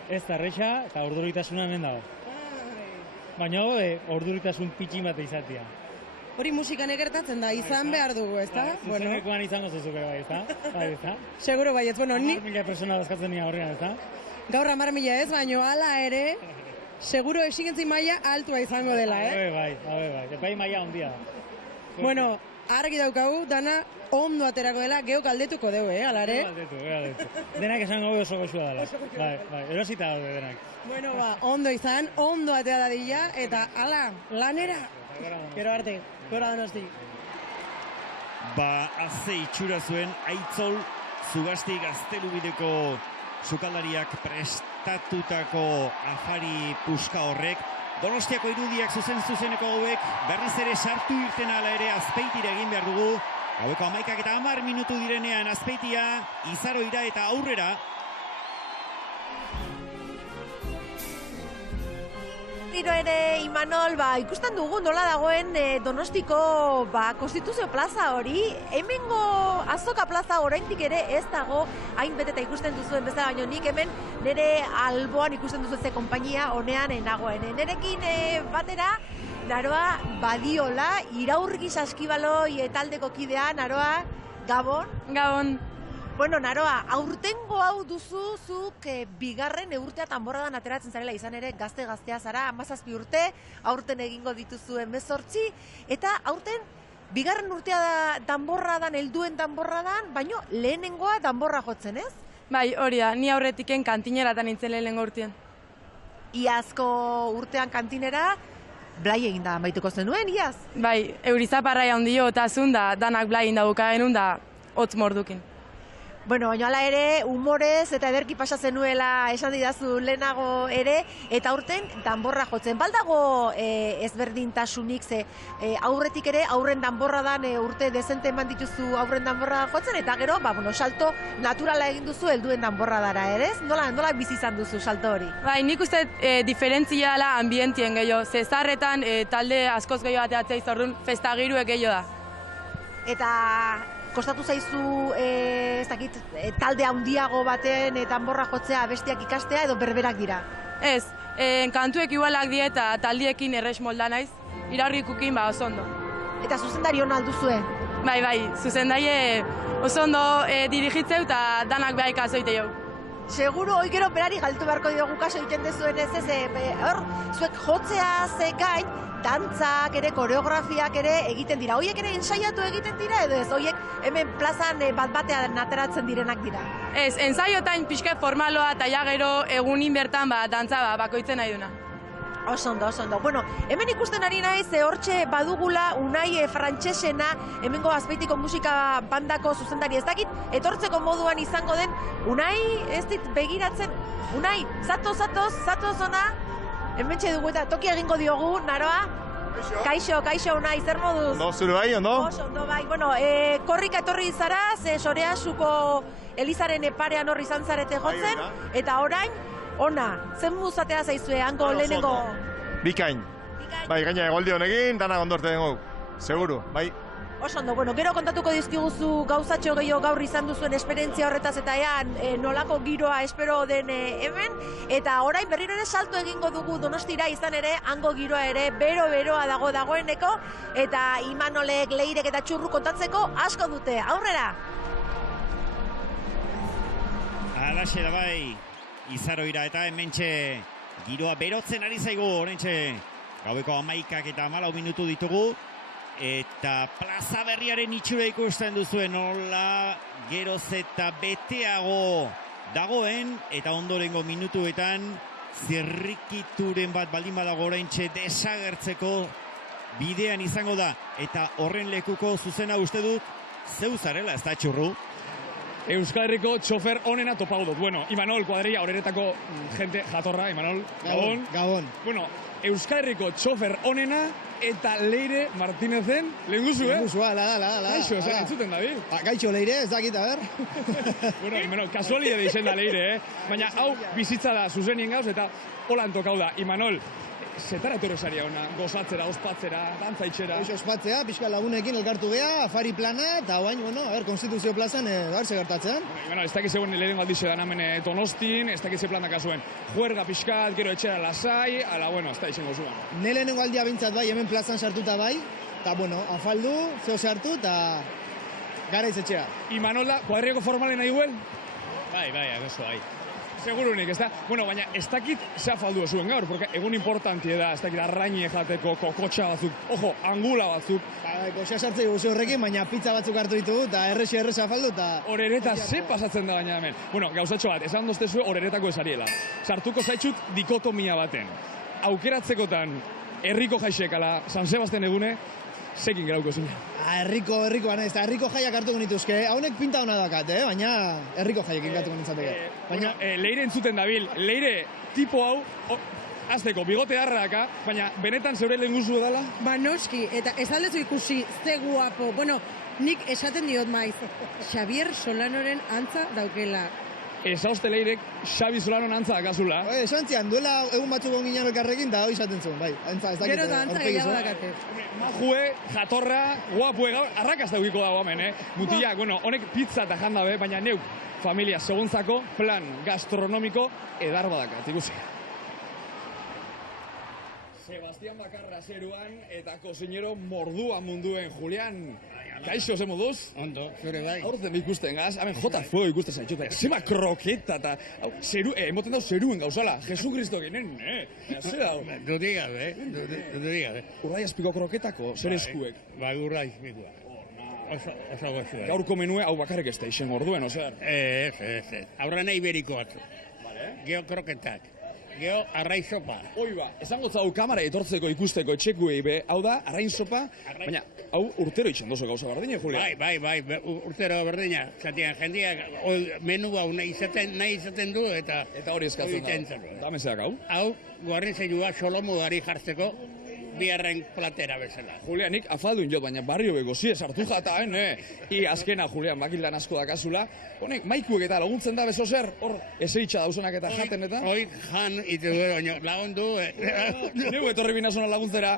Ez da erresa, eta urduritasuna hemen dago. baina orduritasun pitxi bat izatea. Hori musikan egertatzen da, izan behar dugu, ezta? Zuzenekoan izango zuzuke bai, ezta? Bai, ezta? Seguro bai, ez, bueno, ni... 10.000 persona dazkatzen nire horrean, ezta? Gaur 10.000 ez, baina hala ere, seguro exigentzin maila altua izango dela, Bai, epai maila ondia. Bueno, argi daukagu, dana ondo aterako dela, geok aldetuko dugu, hala ere? Aldetu. Denak esango oso goxua dela. Bai, erosita daude denak. Bueno, ondo izan, ondo atea dadila, eta hala, lanera. Gero arte, gora Donosti. Aze itxura zuen Aitzol Zugasti Gaztelubideko sukaldariak prestatutako afari puska horrek. Donostiako irudiak zuzeneko hauek berriz ere sartu irten ala ere Azpeitira egin behar dugu. Gaueko 11 eta 10 minutu direnean Azpeitia, Izaroira eta aurrera. Giro ere, Imanol, ikusten dugu nola dagoen Donostiko Konstituzio plaza hori. Hemengo Azoka plaza oraindik ere ez dago hain beteta ikusten duzuen bezala, baina nik hemen nire alboan ikusten duzu ze konpainia honean nagoen. Nerekin batera, Naroa Badiola, Iraurgi Saskibaloi taldeko kidea, Naroa, Gabon. Gabon. Bueno, Naroa, aurtengo hau duzu zuk bigarren urtea danborradan ateratzen zarela, izan ere gaztea zara, 17 urte, aurten egingo dituzu 18, eta aurten bigarren urtea da danborradan, helduen danborradan, baino lehenengoa danborra jotzen, ez? Bai, hori da, ni aurretiken kantineratan nintzen lehenengo urtean. Iazko urtean kantinera, blai egin da amaituko zenuen, iaz? Bai, eurizaparraia ondio eta azun da, danak blai egin da bukagenun da, hotz mordukin. Bueno, baina hala ere, humorez eta ederki pasa zenuela esan didazu lehenago ere, eta aurten danborra jotzen. Baldago ezberdintasunik, ze aurretik ere, aurren danborradan urte dezente eman dituzu aurren danborra jotzen, eta gero, salto naturala egin duzu helduen danborradara, ere? Nola bizi izan duzu salto hori? Bai, nik uste diferentzia dela ambientien gehiago. Zezarretan talde askoz gehiago ateatzea izordun, festagiruek gehiago da. Eta kostatu zaizu, talde handiago baten danborra jotzea bestiak ikastea edo berberak dira? Ez, kantuek igualak die eta taldiekin erres molda naiz, iraurrikukin oso ondo. Eta zuzendari hona alduzue? Bai, zuzendari oso ondo dirigitzeu eta danak behar ikasoite jau. Seguro, hoi gero berari galtu beharko diogu kaso egiten dezuen ez, hor, zuek jotzea ze gain, dantzak ere, koreografiak ere egiten dira. Hoiek ere ensaiatu egiten dira edo ez? Hoiek hemen plazan bat-batean ateratzen direnak dira? Ez, ensaiotain pixka formaloa eta ja gero egunin bertan dantza bakoitzen nahi duna. Oso ondo. Bueno, hemen ikusten ari naiz, hortxe badugula Unai Frantsesena, hemengo Azpeitiko musika bandako zuzendari, ez dakit, etortzeko moduan izango den, Unai, ez dit begiratzen, Unai, zatoz ona, hemen dugu eta toki egingo diogu, Naroa? Kaixo, Unai, zer moduz? Ondo, zure bai, ondo? Oso ondo bai, bueno, korrika etorri zara, ze Soreasuko Elizaren parean horri izan zarete jotzen, eta orain, ona, zen muzatea zaizue, hango lehenengo? Bikain. Bai, gaina egoldi honekin, danak ondorte dengo, seguru, bai. Oso ondo, bueno, gero kontatuko dizkiguzu gauzatxo gehiago gaur izan duzuen esperientzia horretaz eta nolako giroa espero den hemen, eta orain berriro ere salto egingo dugu Donostira izan ere, hango giroa ere beroa dagoeneko, eta Imanolek, Leirek eta Txurru kontatzeko asko dute, aurrera! Alaxe da bai, Izaroira eta hementxe giroa berotzen ari zaigu, horrentxe gaueko 11 eta 14 minutu ditugu, eta plaza berriaren itxura ikusten duzuen nola geroz eta beteago dagoen, eta ondorengo minutuetan zirrikituren bat baldin badago oraintxe desagertzeko bidean izango da, eta horren lekuko zuzena uste dut zeu zarela, ez da Txurru? Euskal Herriko txofer onena topau dut. Bueno, Imanol kuadrilla horretako gente jatorra, Imanol. Gabon. Bueno, Euskal Herriko txofer onena eta Leire Martinezen lehenguzu, Lehenguzu, ala. Gaixo, zer entzuten, David? Gaixo, Leire, ez dakit, a ber. Bueno, Imanol, kasualide izen da Leire, Baina hau bizitza da zuzenien gauz eta holan tokau da. Imanol, zetara etorri ona, gozatzera, ospatzera, dantzaitxera. Hoxe ospatzea, pixka lagunekin elkartu geha, afari plana, eta guain, Konstituzio plazan, gartze gertatzen. Bueno, ez dakiz egun lehenengo aldixe dan hemen Donostin, ez dakiz planak zuen. Juerga pixkat, gero etxera lasai, ala, bueno, ez da izango zuen. Ne lehenengo aldia bintzat bai, hemen plazan sartuta bai, eta, afaldu, zeo sartu, eta gara izetxea. Imanola, kuadriako formalen nahi huel? Bai, agosu, bai. Segurunik, ez da? Bueno, baina ez dakit ze afaldu zuen gaur, porque egun importantie da, ez dakit arraine jateko, kokotxa batzuk, ojo, angula batzuk. Koxa sartzei guzu horrekin, baina pizza batzuk hartu ditugu, eta erresi afaldu, eta... Horereta ze pasatzen da baina hemen. Bueno, gauzatxo bat, esan doztezue horeretako esariela. Sartuko zaitxut dikotomia baten. Aukeratzekotan, herriko jaixek, ala, San Sebastian egune, zekin gerauko zuen. Herriko banez, eta herriko jaiak hartuko nituzke. Haunek pinta hona dakat, baina herriko jaiak ingatuko nintzateke. Baina, Leire entzuten dabil, Leire, tipo hau, azteko, bigote harraka, baina benetan zeure lehen guzu dela? Ba, noski, eta ez aldezu ikusi, ze guapo. Bueno, nik esaten diot maiz, Xavier Solanoren antza daukela. Ez hauste Leirek, Xabi Solanon antza dakazula. Esan zian, duela egun batzuk ginen elkarrekin, eta hoi izaten zuen, bai. Antza, ez dakit. Gero da antza gehiago dakate. Majue, jatorra, guapue, arrakazta eukiko dago hemen, Mutila, honek pizza eta jandabe, baina neuk, familia segontzako, plan gastronomiko edar badakat, ikusi. Sebastián Bakarra zeruan eta kozinero mordua munduen, Julián. Kaixo, ze moduz? Ondo, zure bai. Aurten ikusten gaz, hemen jota fuego ikusten zaitxuta, zema kroketa eta, emoten dau zeruen gauzala, Jesu Kristo ginen, zer dau? Dudik gabe. Urrai azpiko kroketako, zer eskuek? Bai, urrai azpikoa. Oso gozu. Gaurko menue, hau bakarrik ez da, isen orduen, ozer? Ez. Aurra nahi berikoak. Geo kroketak. Geo arrain sopa. Oiba, esango zau kamara etortzeko ikusteko etxekuei be, hau da, arrain sopa, baina hau urtero itxen dozu gauza berdine, Julia? Bai, urtero berdina. Zatian, jendeak menu hau nahi izaten du eta... Eta hori eskatzen da. Damezeak hau? Hau, guarrin zeilua solomo gari jartzeko biharren platera bezala. Julian, nik afaldun jot, baina barrio bego ziez hartu jata, I azkena, Julian, bakildan asko dakazula. Honek, maikuek eta laguntzen da bezo zer, hor, ezeitxa dauzenak eta jaten eta? Hoi, jan, ite du, lagundu. Neu etorri binazuna laguntzera.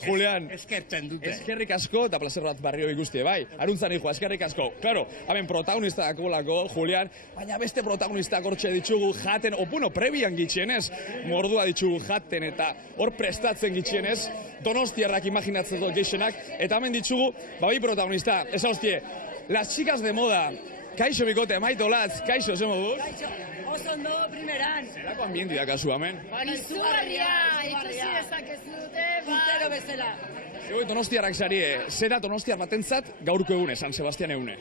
Julian. Eskertzen dute. Eskerrik asko, eta placer bat barrio ikustie, bai. Aruntzan hijoa, eskerrik asko. Claro, hemen protagonista dakolako, Julian, baina beste protagonistak hortxe ditugu jaten, prebian gitxienez, mordua ditugu jaten eta hor prestatzen gitxienez, donostiarrak imaginatzen dut geixenak, eta hemen ditugu, bai protagonista, ez hostie, las chicas de moda, kaixo bikote, Maite Olatz, kaixo, ze moduz? Kaixo, oso ondo primeran. Zerako ambienti dakazu, hemen? Izugarria, ikusi ezakezu dute, urtero bezala. Zego donostiarrak zarie, zera donostiar batentzat gaurko egune, San Sebastian egune.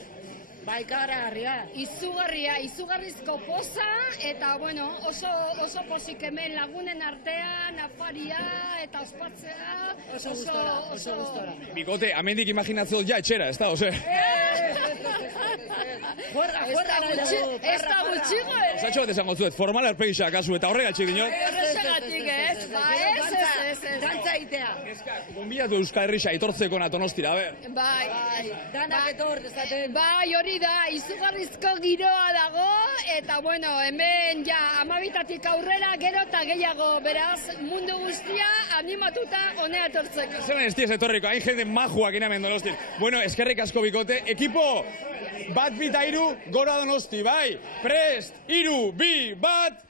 Bai, karagarria. Izugarrizko poza, eta, oso pozik hemen lagunen artean, afaria, eta ospatzea. Oso gustora. Bikote, amendik imaginatzen dut ja etxera, ez da, ose? Fuerga, ez da gutxigo, Zatxo bat esango zuet, formal erpegisa akazu, eta horregatxik dinot? Horregatik ez, ez. Dantza itea. Gonbiatu Euskal Herrisa etortzeko Donostira, a ber? Bai, danak etor, dezaten. Bai, hori da, izugarrizko giroa dago, eta hemen ja, 12 aurrera, gero eta gehiago, beraz, mundu guztia animatuta honea etortzeko. Zeren ez diez etorriko, hain jende majuak inamen Donostin. Bueno, eskerrik asko bikote, ekipo, bat, bita, iru, gora Donosti, bai? Prest, iru, bi, bat...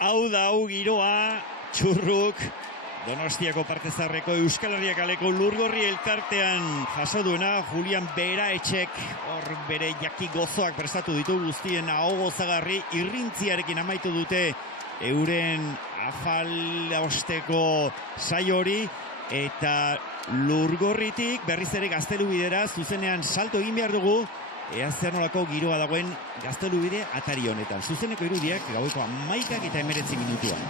Hau da, hau giroa, txurruk, Donostiako partezarreko Euskal Herria kaleko Lurgorri elkartean jaso duena Julian Beraetxek, hor bere jaki gozoak prestatu ditu guztien aho gozagarri irrintziarekin amaitu dute euren afal osteko saio hori, eta Lurgorritik berriz ere Gaztelubidera zuzenean salto egin behar dugu, ea zer nolako giroa dagoen Gaztelubide atari honetan. Zuzeneko irudiak gaueko 11 eta 19 minutuan.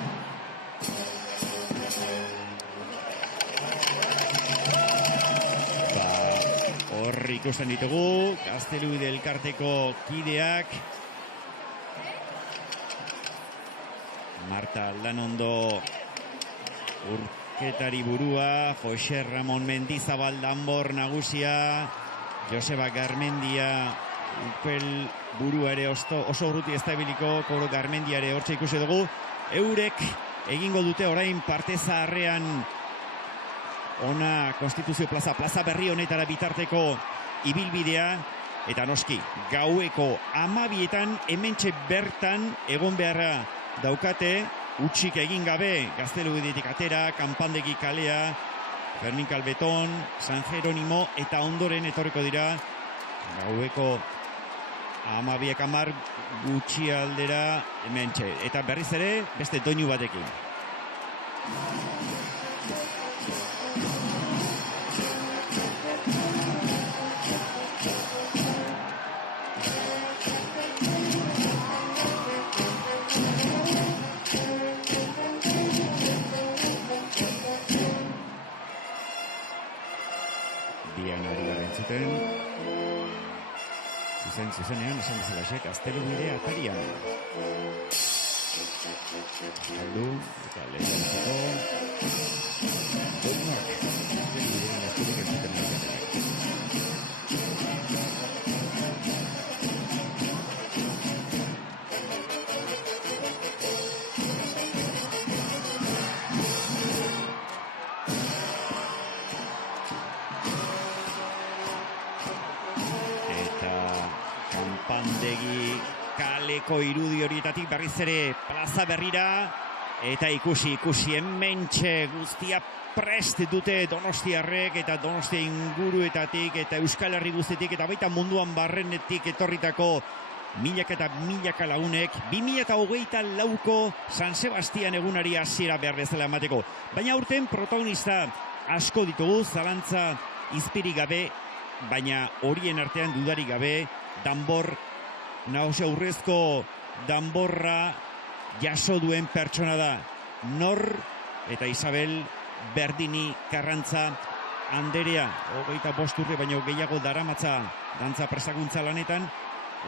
Hor ikusten ditugu, Gaztelubide elkarteko kideak. Marta Lanondo urketari burua, Jose Ramon Mendizabal danbor nagusia, Joseba Garmendia upel burua ere oso urruti ez da ebiliko, Koro Garmendia ere hortxe ikusi dugu. Eurek egingo dute orain parte zaharrean ona Konstituzio plaza berri honetara bitarteko ibilbidea, eta noski gaueko 12etan hementxe bertan egon beharra daukate, utxik egin gabe, Gaztelubidetik atera, Kanpandegi kalea, Fermin Kalbeton, San Jeronimo, eta ondoren etorriko dira gaueko 12:10 gutxi aldera hementxe. Eta berriz ere, beste doinu batekin. Zuzenean, esan bezalaxek, Gaztelubide atarian. Aldu, eta lehentzako doinak, Gaztelubidean askorik entzuten dut. Kaleko irudi horietatik berriz ere plaza berrira, eta ikusi hementxe guztia prest dute donostiarrek eta Donostia inguruetatik eta Euskal Herri guztetik eta baita munduan barrenetik etorritako milaka eta milaka lagunek 2024ko San Sebastian egunari hasiera behar bezala emateko. Baina aurten protagonista asko ditugu, zalantza izpirik gabe, baina horien artean dudarik gabe, danbor nagusia urrezko danborra jaso duen pertsona da. Nor eta Isabel Berdini Karrantza Anderea, 25 urte baino gehiago daramatza dantza prestakuntza lanetan,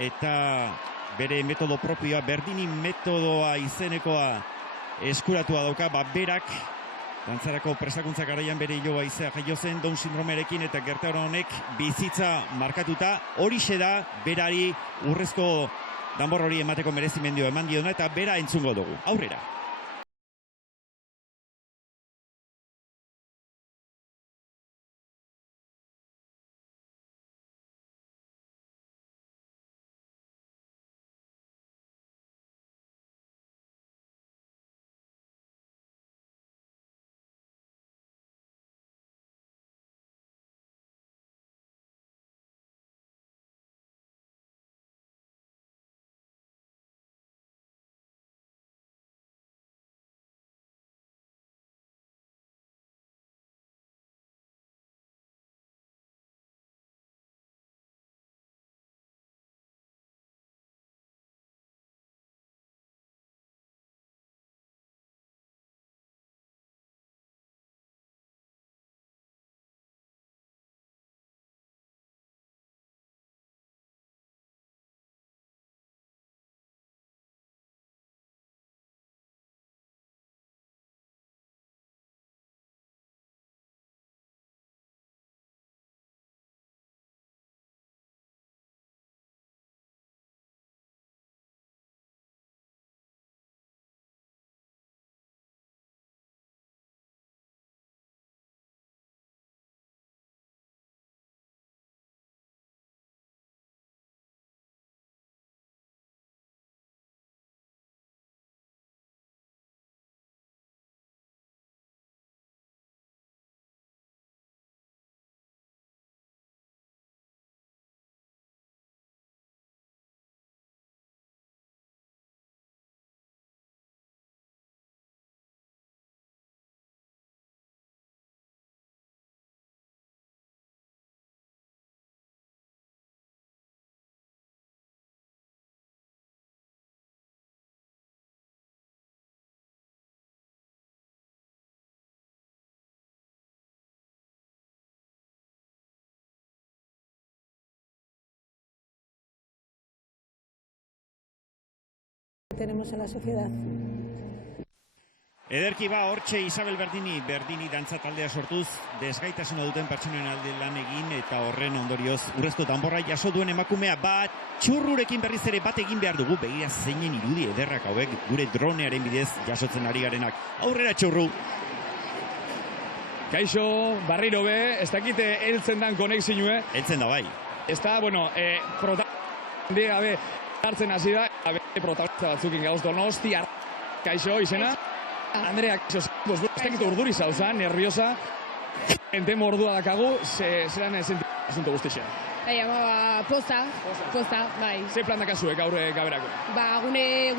eta bere metodo propioa, Berdini metodoa izenekoa eskuratua dauka, berak dantzarako prestakuntza garaian bere iloa izea jaio zen Down sindromearekin, eta gertaera honek bizitza markatuta, horixe da berari urrezko danbor hori emateko merezimendio eman diona, eta bera entzungo dugu. Aurrera! Tenemos en la sociedad. Ederki hortxe Isabel Berdini dantza taldea sortuz, desgaitasuna duten pertsonen alde lan egin eta horren ondorioz urrezko danborra jaso duen emakumea txurrurekin berriz ere bat egin behar dugu, begira zeinen irudi ederrak hauek gure dronearen bidez jasotzen ari garenak. Aurrera txurru! Kaixo, barriro be, ez dakite heltzen dan konexinue. Heltzen da bai. Ez da, bueno, protagonista gabe hartzen hasi da, protagonista batzukin gauz Donostia. Kaixo, izena? Andrea, kaixo, ez dakite urduri zauza, nerviosa. Ente mordua dakagu, zelan sentitzen asunto guztixen. Posta, bai. Ze plan dakazuek aurre gaberako?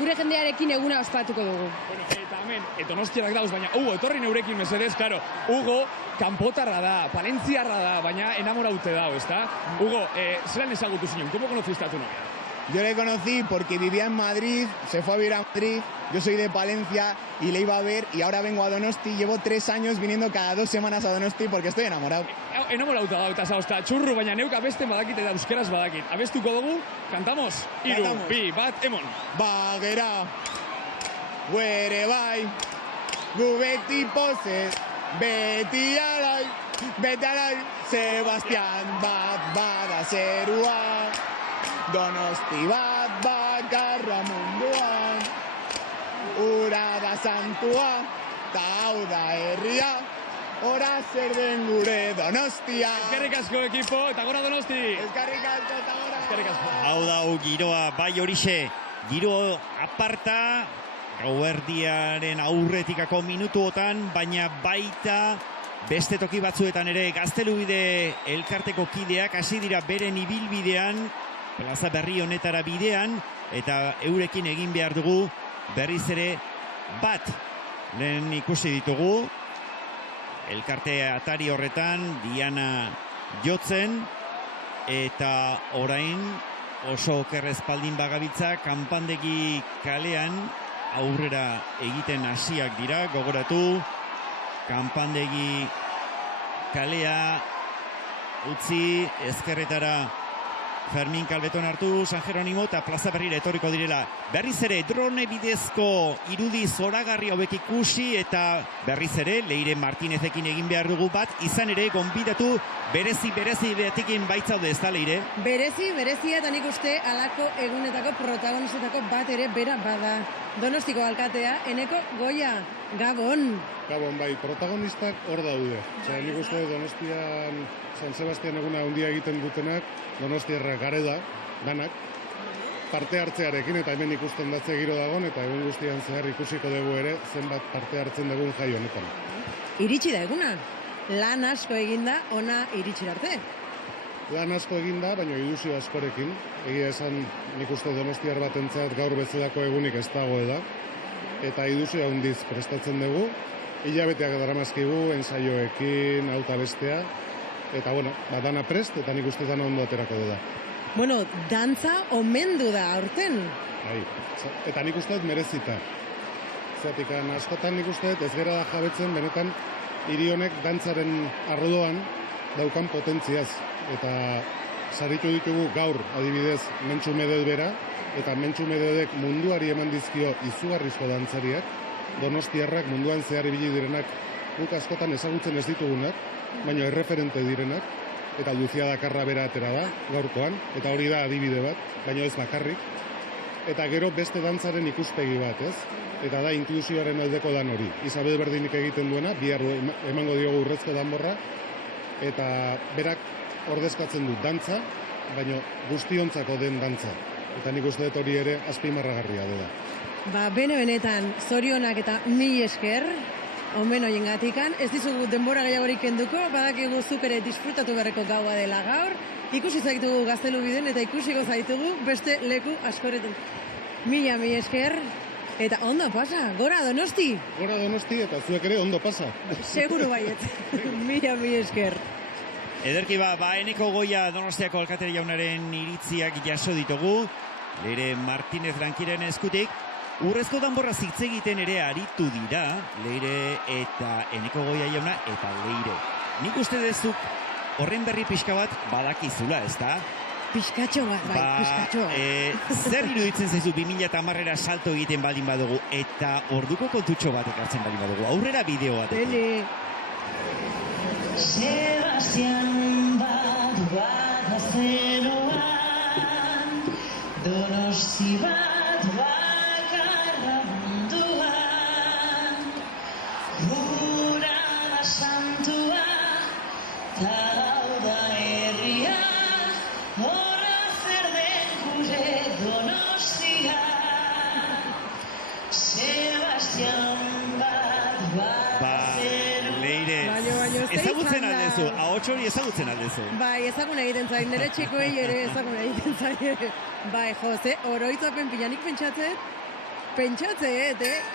Gure jendearekin eguna ospatuko dugu. Bueno, eta hemen, Donostiarrak dauz, baina Hugo, etorri neurekin mesedez, claro, Hugo, kanpotarra da, palentziarra da, baina enamoraute dao, ezta? Hugo, zelan ezagutu zinen, ¿cómo conociste a tu novia? Yo le conocí porque vivía en Madrid, se fue a vivir a Madrid, yo soy de Palencia y le iba a ver y ahora vengo a Donosti, llevo 3 años viniendo cada 2 semanas a Donosti porque estoy enamorado. Enamorauta da, eta zauzta, txurru, baina neuk abesten badakit eta euskeraz badakit. Abestuko dugu, kantamos? 3, 2, 1, emon. Bagera, guere bai, gu beti pozez, beti alai, Sebastián bat bada zerua. Donosti bat bakarra munduan, ura da santua, ta hau da herria, ora zer den gure Donostia. Eskerrik asko ekipo, eta gora Donosti! Eskerrik asko, eta gora! Eskerrik asko. Hau da, giroa, bai horixe, giro aparta, gauerdiaren aurretikako minutuotan, baina baita beste toki batzuetan ere Gaztelubide elkarteko kideak hasi dira beren ibilbidean, plaza berri honetara bidean, eta eurekin egin behar dugu berriz ere bat lehen ikusi ditugu. Elkarte atari horretan Diana jotzen, eta orain oso okerrezpaldin bagabiltza kanpandegi kalean aurrera egiten hasiak dira, gogoratu, kanpandegi kalea utzi ezkerretara Fermin Kalbeton hartu, San Jeronimo eta Plaza Berrira etorriko direla. Berriz ere drone bidezko irudi zoragarri hauek ikusi eta berriz ere Leire Martinezekin egin behar dugu bat, izan ere gonbidatu berezi betikin baitzaude, ez da Leire? Berezia eta nik uste alako egunetako protagonistetako bat ere bera bada. Donostiko alkatea, Eneko Goia, Gabon. Gabon, bai, protagonistak hor daude. Nik uste Donostian San Sebastian eguna handia egiten dutenak, Donostiarrak gareda, danak, parte hartzearekin, eta hemen ikusten datze giro dagoen, eta egun guztian zehar ikusiko dugu ere, zenbat parte hartzen dugun jai honetan. Iritsi da eguna, lan asko eginda, ona iritsi arte. Lan asko eginda, baina ilusio askorekin. Egia esan, nik uste Donostiar batentzat gaur bezalako egunik ez dagoela, eta ilusio handiz prestatzen dugu, hilabeteak daramazkigu, ensaioekin, auta bestea, eta bueno, dana prest, eta nik uste dana ondo aterako da. Bueno, dantza omendu da aurten. Bai, eta nik uste merezita. Zatik, askotan nik uste ez gera da jabetzen, benetan, hiri honek dantzaren arrodoan daukan potentziaz. Eta saritu ditugu gaur, adibidez, Mentxu Medel bera, eta Mentxu Medelek munduari eman dizkio izugarrizko dantzariak, Donostiarrak munduan zehar ibili direnak, guk askotan ezagutzen ez ditugunak, baina erreferente direnak, eta Lucia Dakarra bera atera da, gaurkoan, eta hori da adibide bat, baina ez bakarrik. Eta gero beste dantzaren ikuspegi bat, ez? Eta da inklusioaren aldeko dan hori. Isabel Berdinik egiten duena, bihar emango diogu urrezko danborra, eta berak ordezkatzen du dantza, baina guztiontzako den dantza. Eta nik uste dut hori ere azpimarragarria da. Ba, benetan, zorionak eta mil esker, omen hoien gatikan, ez dizugu denbora gehiagorik kenduko, badakigu zuk ere disfrutatu berreko gaua dela gaur, ikusi zaitugu Gaztelubiden eta ikusiko zaitugu beste leku askoretan. Mila esker, eta ondo pasa, gora Donosti! Gora Donosti eta zuek ere ondo pasa. Seguro baiet, mila esker. Ederki Eneko Goia Donostiako alkateri jaunaren iritziak jaso ditugu, Leire Martinez Lankiren eskutik, urrezko danborra hitz egiten ere aritu dira, Leire eta Eneko Goia jauna eta Leire. Nik uste dezuk horren berri pixka bat badakizula, ez da? Pizkatxo bat, bai, pizkatxo bat. Zer iruditzen zaizu 2010era salto egiten baldin badugu eta orduko kontutxo bat ekartzen baldin badugu, aurrera bideo bat. Sebastian bat azeroan, Donosti bat bakarra munduan, gura da santua, ta da herria, horra zer den gure Donostia. Sebastian bat ezagutzen aldezu, ahots hori ezagutzen aldezu. Bai, ezagun egiten zain, nire txikoei ere ezagun egiten zain. Bai, Jose, oroitzapen pilanik pentsatzet,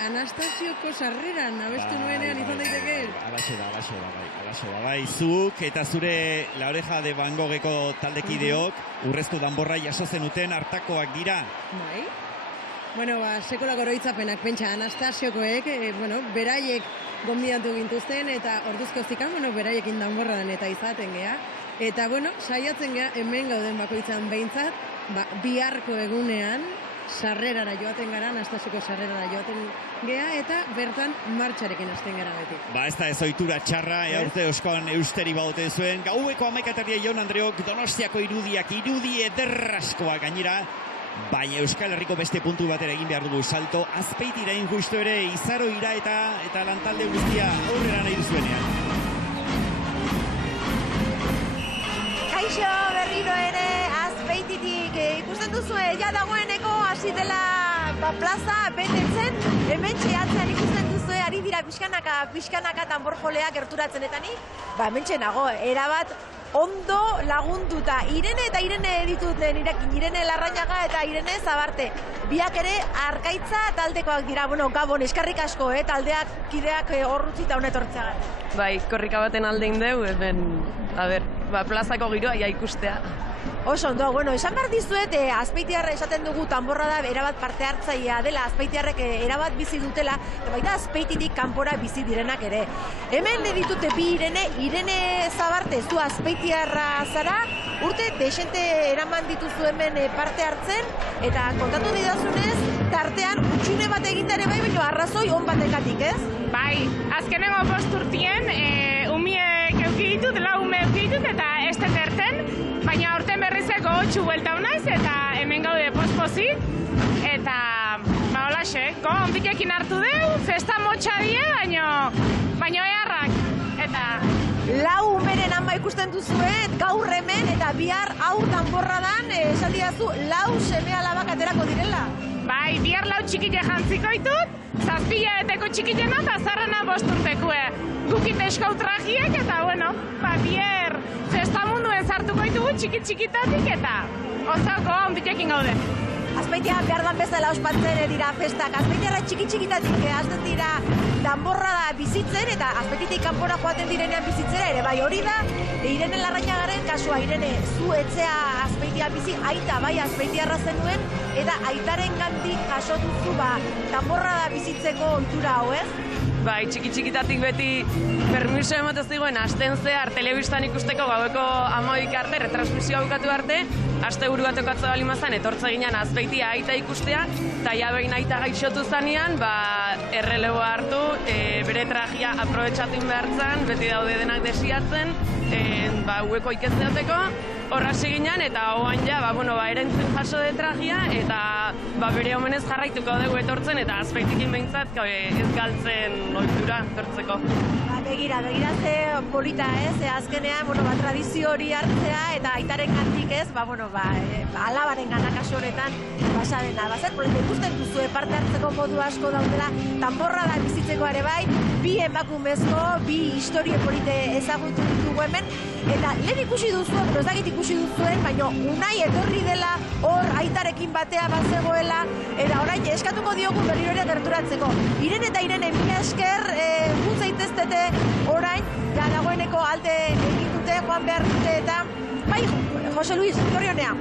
Anastasioko sarreran, abestu nuenean izan daiteke. Alaxe da, bai. Zuk eta zure La Oreja de Van Gogheko taldekideok urrezko danborra jaso zenuten hartakoak dira. Bai. Bueno, sekolako oroitzapenak pentsa Anastasiokoek, beraiek gonbidatu gintuzten eta orduzko zikan, beraiekin danborran eta izaten gea. Eta, saiatzen gea hemen gauden bakoitzan behintzat, biharko egunean sarrerara joaten gara, Anastasioko sarrerara joaten gea, eta bertan martxarekin hasten gara beti. Ez da ez ohitura txarra, aurte euskoan eusteri baute zuen, gaueko 11 Jaun Andreok Donostiako irudi ederraskoak gainera, baina Euskal Herriko beste puntu batera egin behar dugu salto, Azpeitirain justu ere, Izaroira eta lantalde guztia aurrera nahi duzuenean. Kaixo, berriro ere Azpeititik ikusten duzue, ja dagoeneko hasi dela plaza betetzen, hemen txeatzean ikusten duzue, ari dira pixkanaka tanborjolea gerturatzen eta ni, hemen txenago, erabat ondo lagunduta. Irene eta Irene ditut nirekin, Irene Larrañaga eta Irene Zabarte. Biak ere Arkaitza taldekoak dira, Gabon, eskarrik asko, taldeak kideak horrutzita honetortzeagat. Bai, korrika baten aldein deu, plazako giroa ikustea. Oso ondo, esan behar dizuet, Azpeitiarra esaten dugu tanborra da erabat parte hartzailea dela, Azpeitiarrek erabat bizi dutela, eta baita Azpeititik kanpora bizi direnak ere. Hemen ditute bi Irene Zabarte, zu Azpeitiarra zara, urte desente eraman dituzu hemen parte hartzen, eta kontatu didazunez, tartean utxune bat egitare bai, baina arrazoi on batekatik, ez? Bai, azkenengo 5 urtien, umiek eukiditut, 4 ume eukiditut, eta ez terten, baina aurten berrizeko 8 buelta unaiz, eta hemen gaude pospozik, eta holaxe, onbitekin hartu deu, festa motxa die, baina eharrak, eta... 4 umeren ama ikusten duzuet, gaur hemen, eta bihar aur danborradan, esan didazu, 4 seme alabak aterako direla. Bai, bihar 4 txikile jantziko ditut, 7 hilabeteko txikilena eta zarrena 5 urtekue. Gukit eskau trajiek eta, bihar festa munduen zartuko ditugu txikitatik eta osako onbitekin gaude. Azpeitia behar dan bezala ospatzen dira festak. Azpeitiarra txikitatik hasten dira danborra da bizitzen eta Azpeititik kanpora joaten direnean bizitzera ere. Bai, hori da, Irene Larrañagaren kasua, Irene, zu etzea Azpeitia bizi, aita bai Azpeitiarra zenuen, eta aitaren gandik jaso duzu danborra da bizitzeko ohitura hau, ez? Bai, txikitatik beti permiso emate zigoen asten zehar telebistan ikusteko gaueko 12 arte, retransmisio bukatu arte, aste buru bat okatze bali mazan, etortza ginen Azpeitia aita ikustea, eta behin aita gaixotu zanean, errelebo hartu, bere trajia aprobetxatu behar zan, beti daude denak desiatzen, ueko ikezeateko, horra ginen, eta hoan erentzen jaso de trajia, eta bere omenez jarraituko dugu etortzen, eta Azpeitikin behintzat ez galtzen ohitura etortzeko. Begira ze polita ez, azkenean, tradizio hori hartzea, eta aitaren gantik ez, alabaren gana kasu honetan, basadena. Zer, ikusten duzu parte hartzeko modu asko daudela, tanborra da bizitzeko ere bai, 2 emakumezko, 2 historie polite ezagutu ditugu hemen, eta lehen ikusi duzuen, ez dakit ikusi duzuen, baina unai etorri dela hor aitarekin batea bazegoela, eta orain eskatuko diogu berriro ere gerturatzeko. Irene eta Irene, mila esker, gutza iteztete orain, dagoeneko alde egin dute, joan behar dute, eta bai, Jose Luis, Torionea.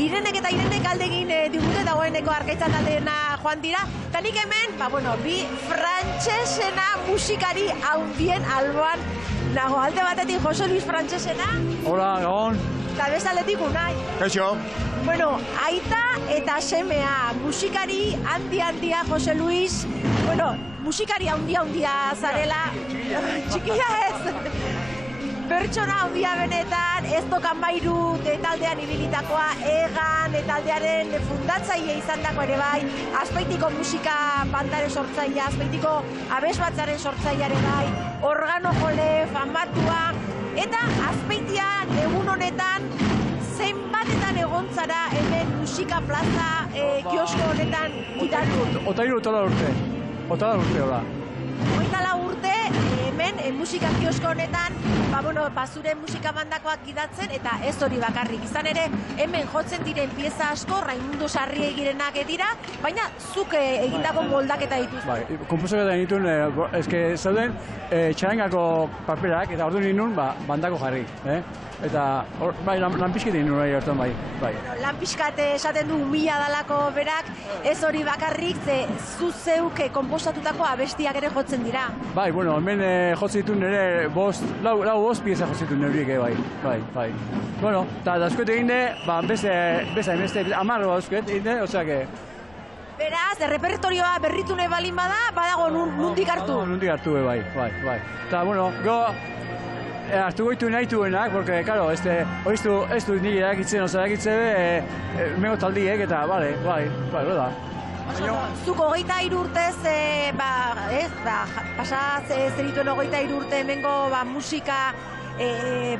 Irenek eta Irenek alde egin digute dagoeneko Arkaitzan aldeena joan dira, eta nik hemen, bi frantsesena musikari handien alboan nago. Alde batetik Jose Luis frantsesena. Hola, Gabon. Eta bezaletik Unai. Kaixo. Bueno, aita eta semea, musikari handia Jose Luis. Bueno, musikari handia zarela. Txikia ez. Pertsona handia benetan, ez Tokanbairu taldean ibilitakoa, Egan taldearen fundatzaile izandako ere bai, Azpeitiko musika bandaren sortzailea, Azpeitiko abesbatzaren sortzaileare bai, organo jole, famatua, eta Azpeitian egun honetan zenbatetan egontzara hemen musika plaza kiosko honetan gitatu. Otairu urte, hola. Oitala urte, hemen musika kiosko honetan, zure musika bandakoak gidatzen, eta ez hori bakarrik. Izan ere, hemen jotzen diren pieza asko, Raimundo Sarriegirenak dira, baina zuk egindako moldaketa dituz. Bai, konposaketa ditun, eske zauden txarangako paperak, eta ordu ninun bandako jarri. Eta, bai, lanpizkete ninun nahi hartan, bai. Lanpizkate esaten du mila dalako berak, ez hori bakarrik, ze zu zeuk konposatutako abestiak ere jotzen dira. Bai, bueno, hemen jotzen ditun nire lau bost pieza jotzen ditun nire, bai. Bueno, eta dauzkoet egin de, beste amarro dauzkoet egin de, osea que... Beraz, repertorioa berritu nahi balin badago nundik hartu. Nundik hartu, bai. Eta, bueno, hartu goitu nahituenak, porque, claro, ez du nire erakitzen, mengo taldiek, eta, bai, da. Zuk 23 urtez, pasaz zerituen 23 urte hemengo musika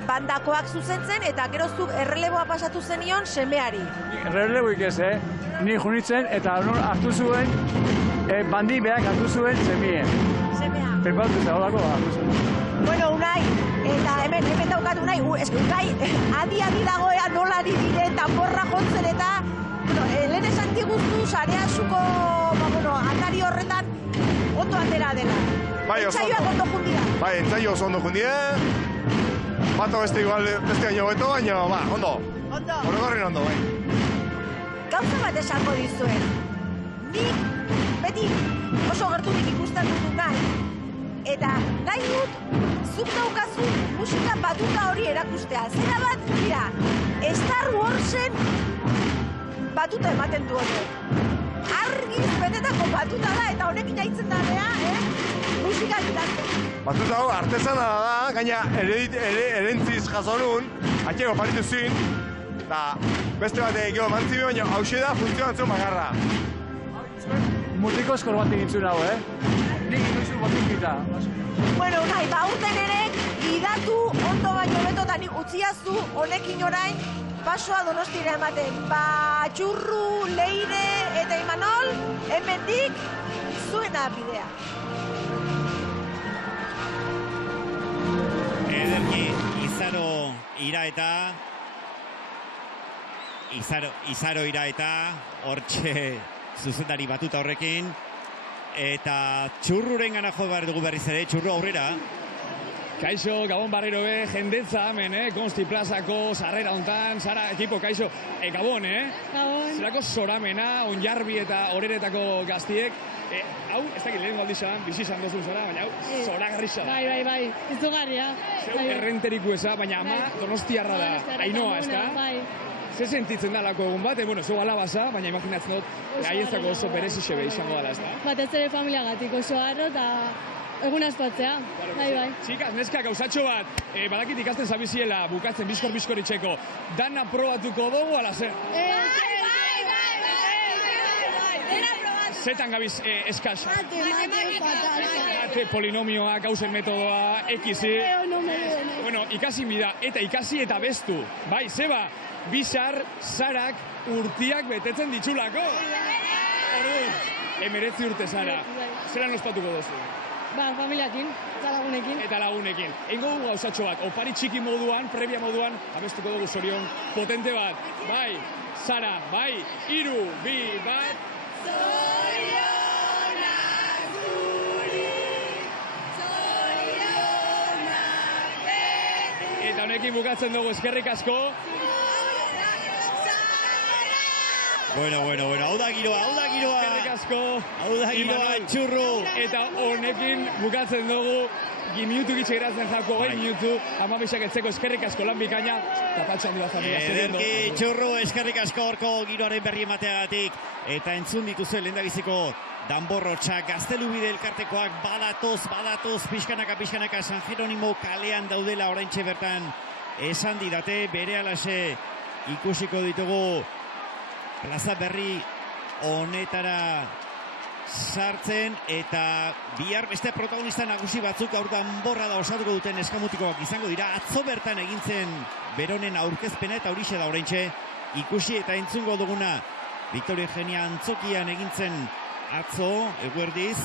bandakoak zuzentzen, eta gero zuk erreleboa pasatu zenion semeari. Erreleboik ez, ni junitzen, eta hartu zuen, bandi beak hartu zuen semien. Semea. Preparatu zaholako hartu zuen. Bueno, Unai, eta hemen daukat Unai, adi dagoea nolari diren, tamborra jotzen eta, lehen esan diguztu, sareasuko, atari horretan, ondo atera dela. Entzaioak ondo jundia. Bai, entzaio oso ondo jundia. Bato beste gaino beto, baina, ondo. Ondo. Orokorren ondo, bai. Gauza bat esango dizuen. Nik, beti, oso gertutik ikusten dut nahi. Eta nahi dut, zuk daukazu musika batuta hori erakustea. Zera bat, dira, Star Warsen batuta ematen du hori. Argiz betetako batuta da, eta honekin aitzen da bea, musika gidatzen. Batuta hau, artesana da, gaina erentziz jasonun, atxego paritu zin, eta beste bat egeo mantzibi, baina hause da funtzionatzen bakarra. Mutiko eskor bat egintzun hau, Nik inoizu batik gita. Bueno, Unai, urten ere, gidatu ondo baino beto, eta nik utziazu honekin orain, pasoa Donostira ematen. Txurru, Leire eta Imanol, hemendik zuena bidea. Ederki, Izaro iraeta, hortxe zuzendari batuta horrekin, eta Txurruren gana jo behar dugu berriz ere, Txurru aurrera. Kaixo, Gabon barrero jendetza hemen, Konsti plazako sarrera hontan, Sara, ekipo, kaixo, Gabon, Gabon. Zerako soramena, Onjarbi eta Oreretako gaztiek, hau, ez dakit lehen galdizan, bizi izan dozun zara, baina hau, zoragarri zara. Bai, izugarria. Zeu errenteriku eza, baina ama Donostiarra da, Ainoa, ez da? Bai. Ze sentitzen da lako egun bat, zeu alabaza, baina imaginatzen dut, haientzako oso berezixe izango dela, ez da? Batez ere familiagatik oso harro eta egun aspatzea. Bai. Txikas, neska, gauzatxo bat, badakit ikasten zabiziela, bukatzen bizkor itxeko, dana probatuko dugu, ala zer? Zetan gabiz eskaz? Mate, polinomioa, gauzen metodoa, ekizi. Bueno, ikasi mida, eta bestu. Bai, zeba, bizar, zarak, urtiak betetzen ditxulako. Emeretzi urte zara. Zeran ospatuko duzu? Familiakin, eta lagunekin. Eingo dugu gauzatxo bat, opari txiki moduan, previa moduan, abestuko dugu zorion potente bat. Bai, Sara, bai, 3, 2, 1... Eta honekin bukatzen dugu, eskerrik asko. Bueno, hau da giroa. Eskerrik asko. Hau da giroa, txurru. Eta honekin bukatzen dugu, minutu gitxe geratzen jako, 20 minutu, 15 etzeko eskerrik asko lan bikaina, eta patxo handi bat familia. Ederki, txurru, eskerrik asko horko giroaren berri emateagatik, eta entzun dituzue lehendabiziko danborrotxak, Gaztelubide elkartekoak badatoz, pixkanaka San Jeronimo kalean daudela oraintxe bertan esan didate, bere alase ikusiko ditugu plaza berri honetara sartzen, eta bihar beste protagonista nagusi batzuk gaur danborrada osatuko duten eskamutikoak izango dira. Atzo bertan egintzen beronen aurkezpena, eta horixe da oraintxe ikusi eta entzungo duguna Victoria Eugenia Antzokian egintzen atzo, eguerdiz,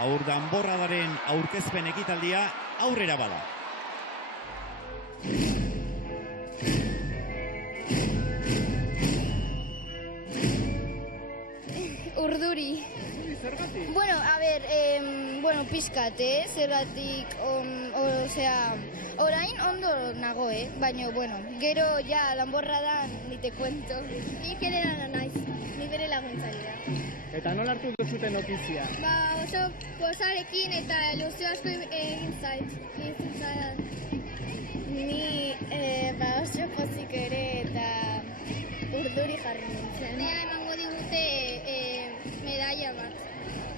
aur danborradaren aurkezpen ekitaldia aurrera bada. Urduri. Bueno, a ver, pizkat, zergatik, orain ondo nago, baina, gero ja lanborradan nite kuento. Nik ere dana naiz, ni bere laguntzailea. Eta nola hartu duzute notizia? Oso pozarekin eta ilusio asko egin zait. Ni oso pozik ere eta urduri jarri nintzen. Nea emango digute medalla bat.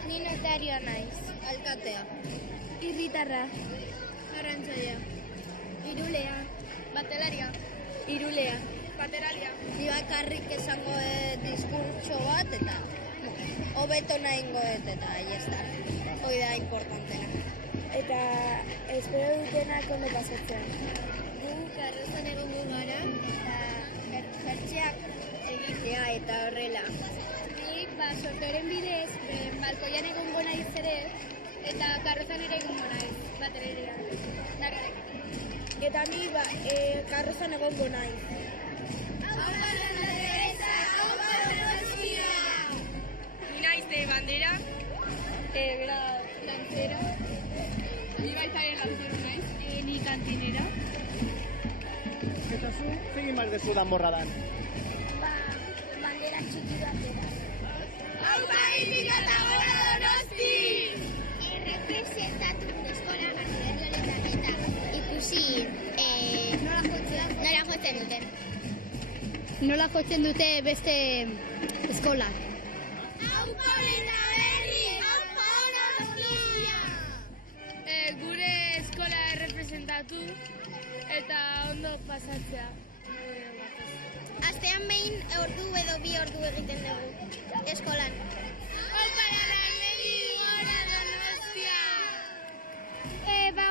Ni notarioa naiz. Alkatea. Irritarra. Arrantzaia. Irulea. Batelaria. Irulea. Bateralia. Ni bakarrik esango diskurtso bat eta hobeto nahingo eta ahiesta. Hoi da importantena. Eta espero dutenak ondo pasatzea. Gu karrozan egon gara eta bertxeak egitea eta horrela. Nik sortearen bidez balkoian egongo naiz ere eta karrozan ere egongo naiz batereria. Eta ni karrozan egongo naiz. Ni naizte bandera, bera lantzera. Ni baita lantzera naiz, ni kantinera. Eta zu, zegin behar dezu danborradan? Bandera txiki batera. Hau bai, eta gora Donosti! Representatu eskola gartelanetan eta ikusi nola jotzen dute. Nola jotzen dute beste eskola. Aupa eta berri! Aupa Donostia! Gure eskola representatu eta ondo pasatzea. Astean behin ordu edo 2 ordu egiten dugu eskolan.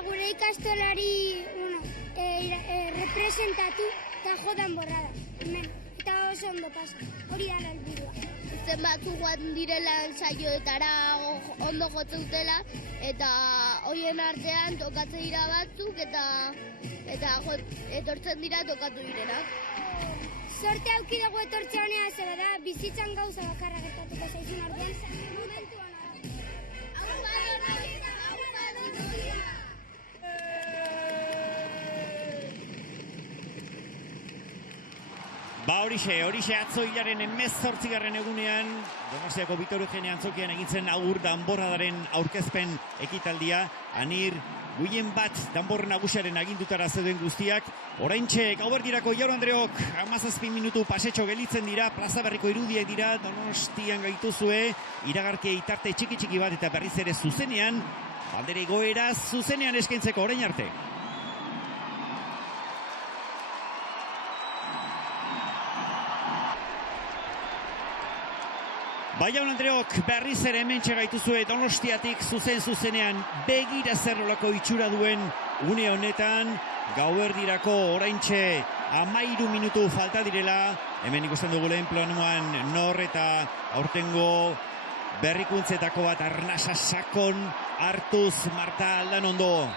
Gure ikastolari representatu eta jodan borrada. Eta oso ondo pasa. Hori da helburua. Zenbatzu joan direla saioetara ondo jotzen dutela eta horien artean tokatzen dira batzuk eta etortzen dira tokatu direnak. Sorte auki dago etortze honea, ze bada bizitzan gauza bakarra gertatuko zaizun artean. Momentuan Horixe atzo hilaren 18. egunean Donostiako Victoria Eugenia Antzokian egintzen aur danborradaren aurkezpen ekitaldia. Anir guien bat danbor nagusiaren agindutara zeuden guztiak. Oraintxe gauerdirako Jaun Andreok 17 minutu pasetxo gelitzen dira, plaza berriko irudiek dira, Donostian gaituzue, iragarkiei tarte txiki bat eta berriz ere zuzenean, bandera igoera zuzenean eskaintzeko orain arte. Jaun Andreok berriz ere hementxe gaituzue Donostiatik zuzenean begira zer nolako itxura duen une honetan, gauerdirako oraintxe 13 minutu falta direla. Hemen ikusten dugu lehen planuan nor eta aurtengo berrikuntzetako bat arnasa sakon hartuz Marta Aldanondo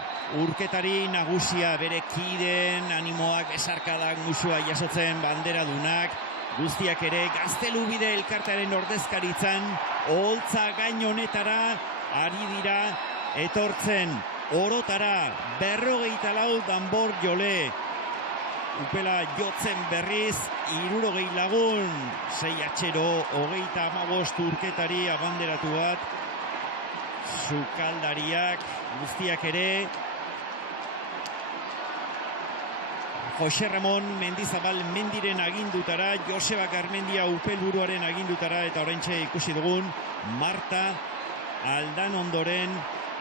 urketari nagusia, bere kideen animoak, esarkadak, musua jasotzen, banderadunak, guztiak ere Gaztelubide elkartearen ordezkaritzan oholtza gain honetara ari dira etortzen orotara 54 danbor jole upela jotzen berriz, 60 lagun, 6-0, 35 urketari abanderatu bat, sukaldariak, guztiak ere, Jose Ramon Mendizabal Mendiren agindutara, Joseba Garmendia upelburuaren agindutara, eta oraintxe ikusi dugun, Marta Aldanondoren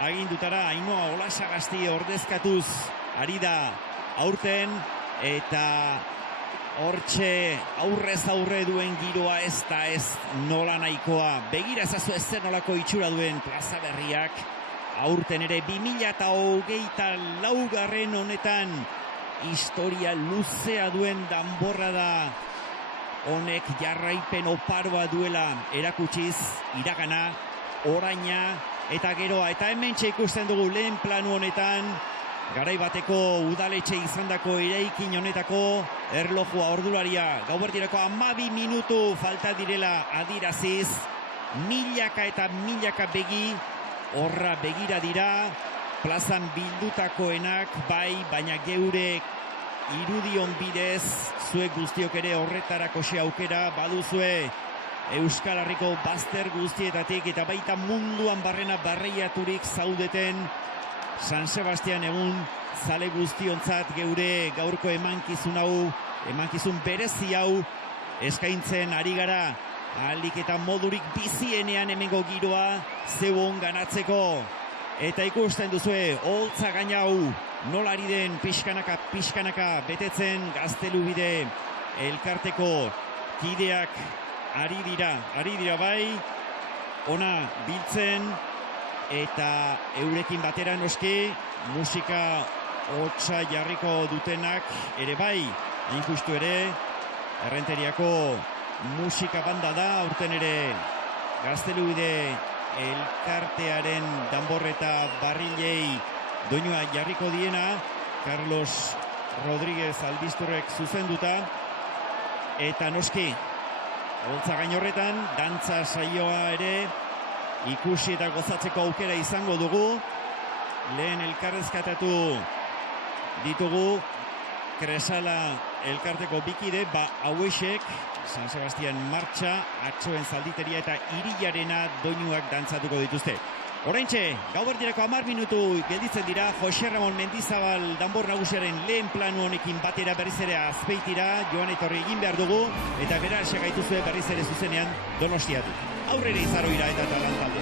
agindutara, Ainhoa Olasagasti ordezkatuz ari da aurten, eta hortxe aurrez aurre duen giroa ez da ez nola nahikoa. Begira ezazu ez zer nolako itxura duen plaza berriak, aurten ere 2024 honetan historia luzea duen danborrada honek jarraipen oparoa duela erakutsiz, iragana, oraina eta geroa. Eta hementxe ikusten dugu lehen planu honetan, garai bateko udaletxe izandako eraikin honetako erlojua ordularia gauerdirako 12 minutu falta direla adiraziz, milaka eta milaka begi horra begira dira, plazan bildutakoenak bai, baina geure irudion bidez, zuek guztiok ere horretarako aukera baduzue Euskal Herriko bazter guztietatik eta baita munduan barrena barreiaturik zaudeten San Sebastian egun zale guztiontzat geure gaurko emankizun berezi hau eskaintzen ari gara, ahalik eta modurik bizienean hemengo giroa zeuon ganatzeko. Eta ikusten duzue, holtza gaina hau nola ari den pixkanaka betetzen Gaztelubide elkarteko kideak ari dira bai, ona biltzen, eta eurekin batera noski musika hotza jarriko dutenak ere bai, hain justu ere Errenteriako musika banda da, aurten ere Gaztelubide elkartearen danborreta barrilei doinua jarriko diena, Carlos Rodríguez Albisturrek zuzenduta, eta noski holtza gain horretan dantza saioa ere ikusi eta gozatzeko aukera izango dugu. Lehen elkarrezkatatu ditugu Kresala elkarteko bikide, hauexek San Sebastian martxa, atxoen zalditeria eta irilarena doinuak dantzatuko dituzte. Oraintxe, gauerdirako 10 minutu gelditzen dira, Jose Ramon Mendizabal danbor nagusiaren lehen planu honekin batera berriz ere Azpeitira joan etorri egin behar dugu, eta bera segaituzue berriz ere zuzenean Donostiatu. Aurrera Izaroira eta Talantalde.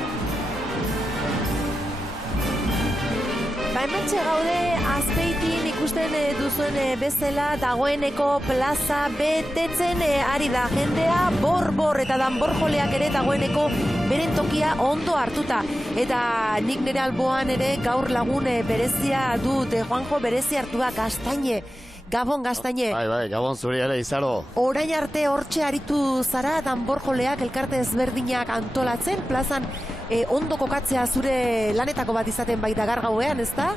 Hementxe gaude Azpeitin ikusten duzuen bezala dagoeneko plaza betetzen ari da jendea, bor eta danborjoleak ere dagoeneko beren tokia ondo hartuta. Eta nik nire alboan ere gaur lagun berezia dut, Juanjo berezi hartua, Gaztaine. Gabon, Gaztaine. Bai, Gabon zuri ere, Izaro. Orain arte hortxe aritu zara danborjoleak elkarte ezberdinak antolatzen, plazan ondo kokatzea zure lanetako bat izaten baita gaur gauean, ezta?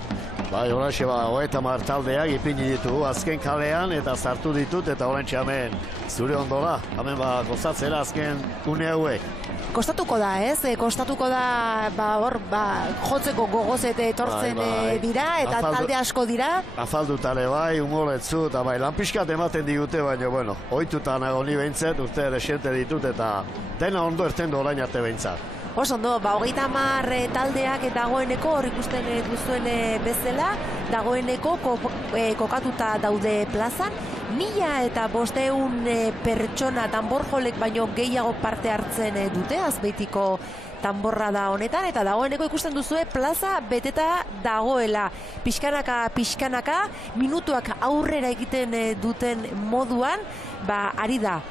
Bai, oraintxe 30 taldeak ipini ditu azken kalean eta sartu ditut, eta oraintxe hemen zure ondola, hemen gozatzera azken une hauek. Kostatuko da, ez? Kostatuko da, jotzeko gogozete etortzen dira, eta talde asko dira. Afaldutare bai, humoretzu, eta bai, lan pixkat ematen digute, baina, bueno, ohituta nago ni behintzet, urte ere xente ditut, eta dena ondo erten du orain arte behintzat. Oso ondo, 30 taldeak dagoeneko hor ikusten duzuen bezala, dagoeneko kokatuta daude plazan, 1500 pertsona danborjolek baino gehiago parte hartzen dute Azpeitiko danborrada honetan, eta dagoeneko ikusten duzue plaza beteta dagoela. Pixkanaka, minutuak aurrera egiten duten moduan, ari da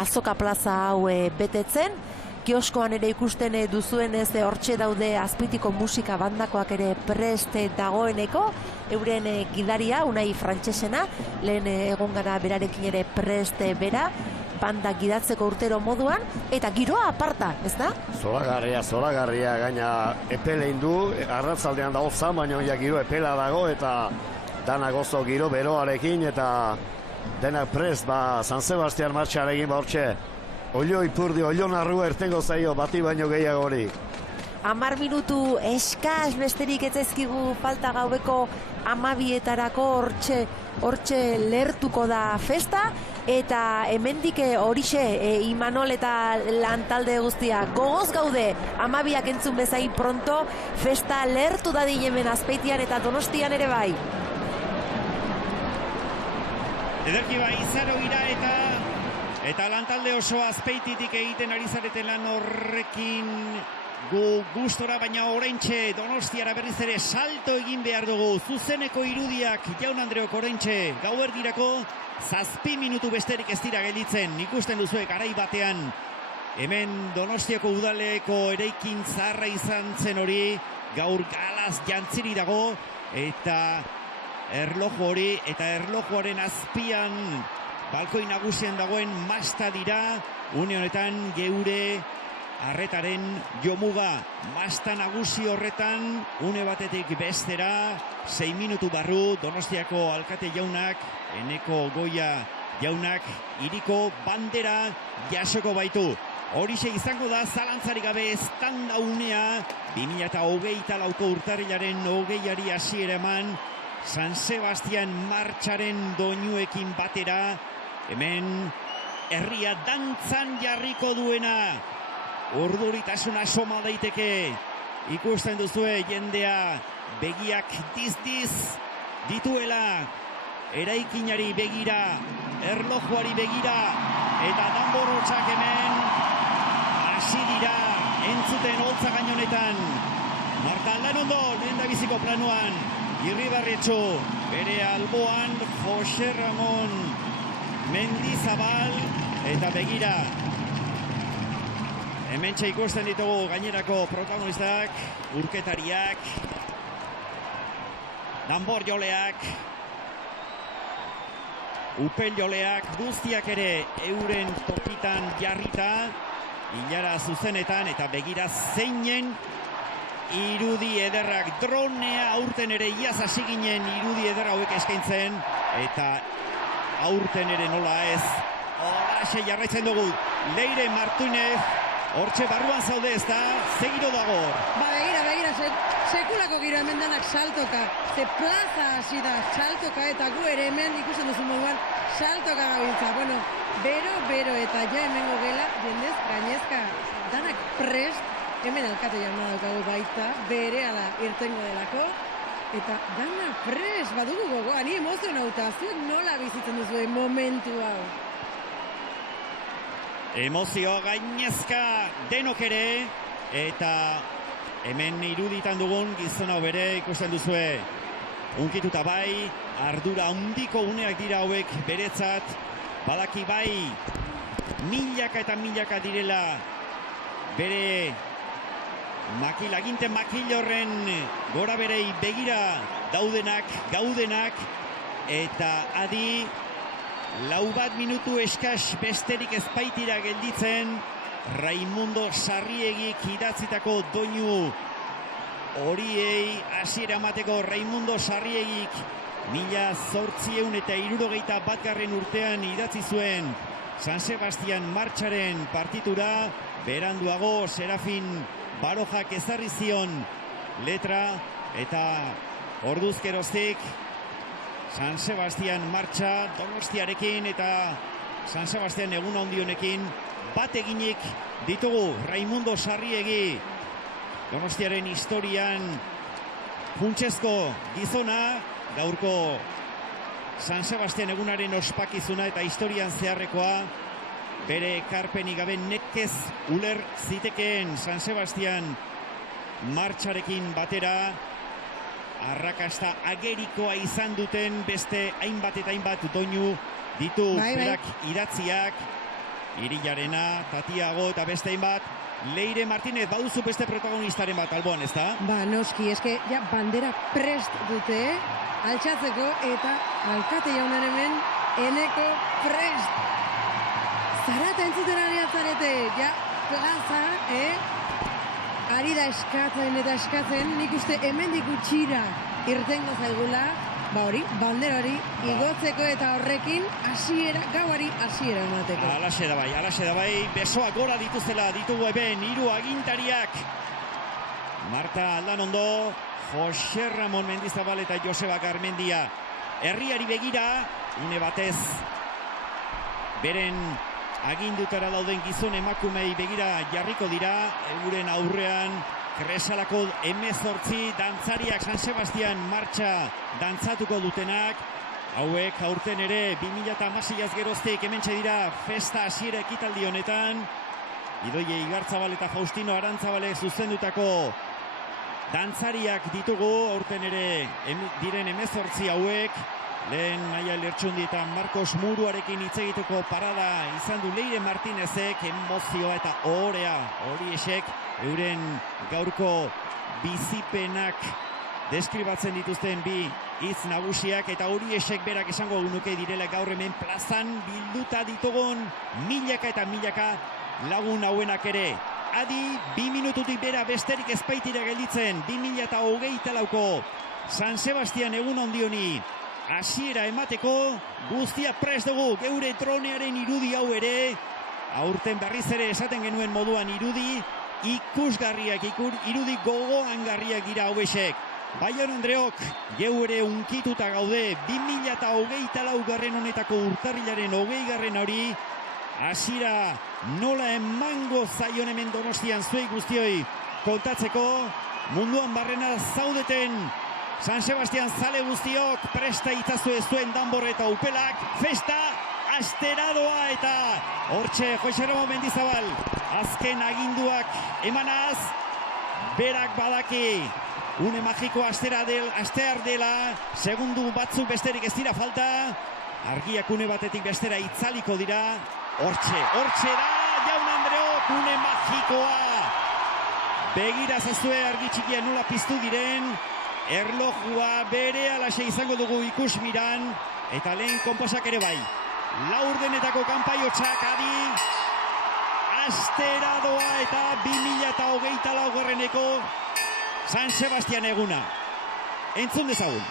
Azoka plaza hau betetzen. Kioskoan ere ikusten duzuen hortxe daude Azpeitiko musika bandakoak ere prest dagoeneko, euren gidaria, Unai Frantsesena, lehen egon gara berarekin ere prest bera, banda gidatzeko urtero moduan, eta giroa aparta, ez da? Zoragarria, gaina epelein du, arratzaldean dago zan, baina giro epela dago, eta dana gozo giro beroarekin, eta denak prest, San Sebastian martxarekin hortxe, Oilo ipurdi, oilo narrua ertengo zaio bati baino gehiago hori. 10 minutu eskas besterik ez zaizkigu falta gaueko 12etarako hortxe lertuko da festa, eta hemendik horixe Imanol eta lantalde guztia gogoz gaude 12ak entzun bezain pronto, festa lertu dadin hemen Azpeitian eta Donostian ere bai. Ederki bai, izaro gira eta lantalde oso Azpeititik egiten ari zareten lan horrekin gu gustora, baina oraintxe Donostiara berriz ere salto egin behar dugu. Zuzeneko irudiak Jaun Andreok oraintxe gauerdirako 7 minutu besterik ez dira gelditzen. Ikusten duzuek garai batean hemen Donostiako udaleko eraikin zaharra izan zen hori, gaur galaz jantziri dago, eta erloju hori eta erlojuaren azpian balkoi nagusian dagoen masta dira, une honetan geure arretaren jomuga. Masta nagusi horretan une batetik bestera 6 minutu barru Donostiako alkate jaunak, Eneko Goia jaunak, hiriko bandera jasoko baitu. Horixe izango da zalantzarik gabe eztanda unea 2024ko urtarrilaren 20ari hasiera eman San Sebastian martxaren doinuekin batera, hemen herria dantzan jarriko duena. Urduritasuna soma daiteke, ikusten duzue jendea begiak diz dituela, eraikinari begira, erlojuari begira, eta danborotxak hemen hasi dira entzuten holtza gainonetan. Marta Aldanondo lehen da biziko planuan, Irribarretxo bere alboan, Jose Ramon Mendizabal, eta begira hementxe ikusten ditugu gainerako protagonistak, urketariak, danbor joleak, upel joleak, guztiak ere euren tokitan jarrita, ilara zuzenetan, eta begira zeinen irudi ederrak, dronea aurten ere iaz hasi ginen irudi ederra hauek eskaintzen, eta aurten ere nola ez, horraxe jarraitzen dugu, Leire Martínez, hortxe barruan zaude ez da, ze giro dago? Ba, begira, sekulako giro hemen danak saltoka, ze plaza hasi da saltoka, eta gu ere hemen ikusten duzu moduan saltoka gabiltza. Bueno, bero, eta ja hemengo gela, jendez, gainezka, danak prest, hemen alkate jauna daukagu baita, bere ala irtengo delako, eta danak prest, badugu gogoa, ni emozionauta, zuek nola bizitzen duzu momentu hau? Emozio gainezka denok ere, eta hemen iruditan dugun gizon hau bere ikusten duzue. Unkituta bai, ardura handiko uneak dira hauek beretzat, badaki bai, milaka eta milaka direla bere makil horren gora berei begira gaudenak, eta adi 4 minutu eskas besterik ezpaitira gelditzen, Raimundo Sarriegik idatzitako doinu horiei hasiera emateko. Raimundo Sarriegik 1861 urtean idatzi zuen San Sebastian martxaren partitura, beranduago Serafin Barojak ezarri zion letra, eta orduz geroztik San Sebastian martxa Donostiarekin eta San Sebastian egun handi honekin bat eginik ditugu. Raimundo Sarriegi, Donostiaren historian funtsezko gizona, gaurko San Sebastian egunaren ospakizuna eta historian zeharrekoa, bere ekarpenik gabe nekez uler zitekeen San Sebastian martxarekin batera, arrakasta agerikoa izan duten beste hainbat eta hainbat doinu ditu berak idatziak, Irilarena, Tatiago eta beste hainbat. Leire Martínez, baduzu beste protagonistaren bat alboan, ez da? Ba, noski, eske ja bandera prest dute, altxatzeko, eta alkate jaunan hemen Eneko prest. Zarata entzuten ari atzarete, ja, plaza, ari da eskatzen, nik uste hemendik gutxira irtengo zaigula, ba hori, bandera hori, igotzeko eta horrekin gauari hasiera emateko. Alaxe da bai, besoak gora dituzela, ditugu eben, 3 agintariak, Marta Aldanondo, Jose Ramon Mendizabal eta Joseba Garmendia. Herriari begira, une batez, beren agindutara dauden gizon emakumei begira jarriko dira, euren aurrean, Kresalako 18 dantzariak San Sebastian martxa dantzatuko dutenak, hauek aurten ere 2016az geroztik hementxe dira festa hasiera ekitaldi honetan, Idoie Igartzabal eta Faustino Arantzabale zuzendutako dantzariak ditugu, aurten ere diren 18 hauek, lehen Maia Lertxundi eta Marcos Muruarekin hitz egiteko parada izan du Leire Martinezek, emozioa eta ohorea horiexek euren gaurko bizipenak deskribatzen dituzten bi hitz nagusiak, eta horiexek berak esango nuke direla gaur hemen plazan bilduta ditugun milaka eta milaka lagun hauenak ere. Adi, 2 minututik bera besterik ezpaitira gelditzen, 2024ko San Sebastian egun ondioni hasiera emateko, guztia prest dugu, geure dronearen irudi hau ere, aurten berriz ere esaten genuen moduan irudi, ikusgarriak, irudi gogoangarriak dira hauesek. Baian Andreok, geure unkituta gaude, 2024 honetako urtarrilaren 20. hori, hasiera nola emango zaion hemen Donostian zuei guztioi kontatzeko, munduan barrena zaudeten San Sebastian zale guztiok presta itazue zuen danbor eta upelak, festa asteradoa, eta hortxe Jose Ramon Mendizabal azken aginduak emanaz, berak badaki une magiko astear dela, segundu batzuk besterik ez dira falta, argiak une batetik bestera itzaliko dira, hortxe da, Jaun Andreok, une magikoa. Begira zazue argi txikia nola piztu diren, erlojua bere alaxe izango dugu ikusmiran, eta lehen konposak ere bai. Laurdenetako kanpaiotxak adi, asteradoa eta 2024ko San Sebastian eguna. Entzun dezagun.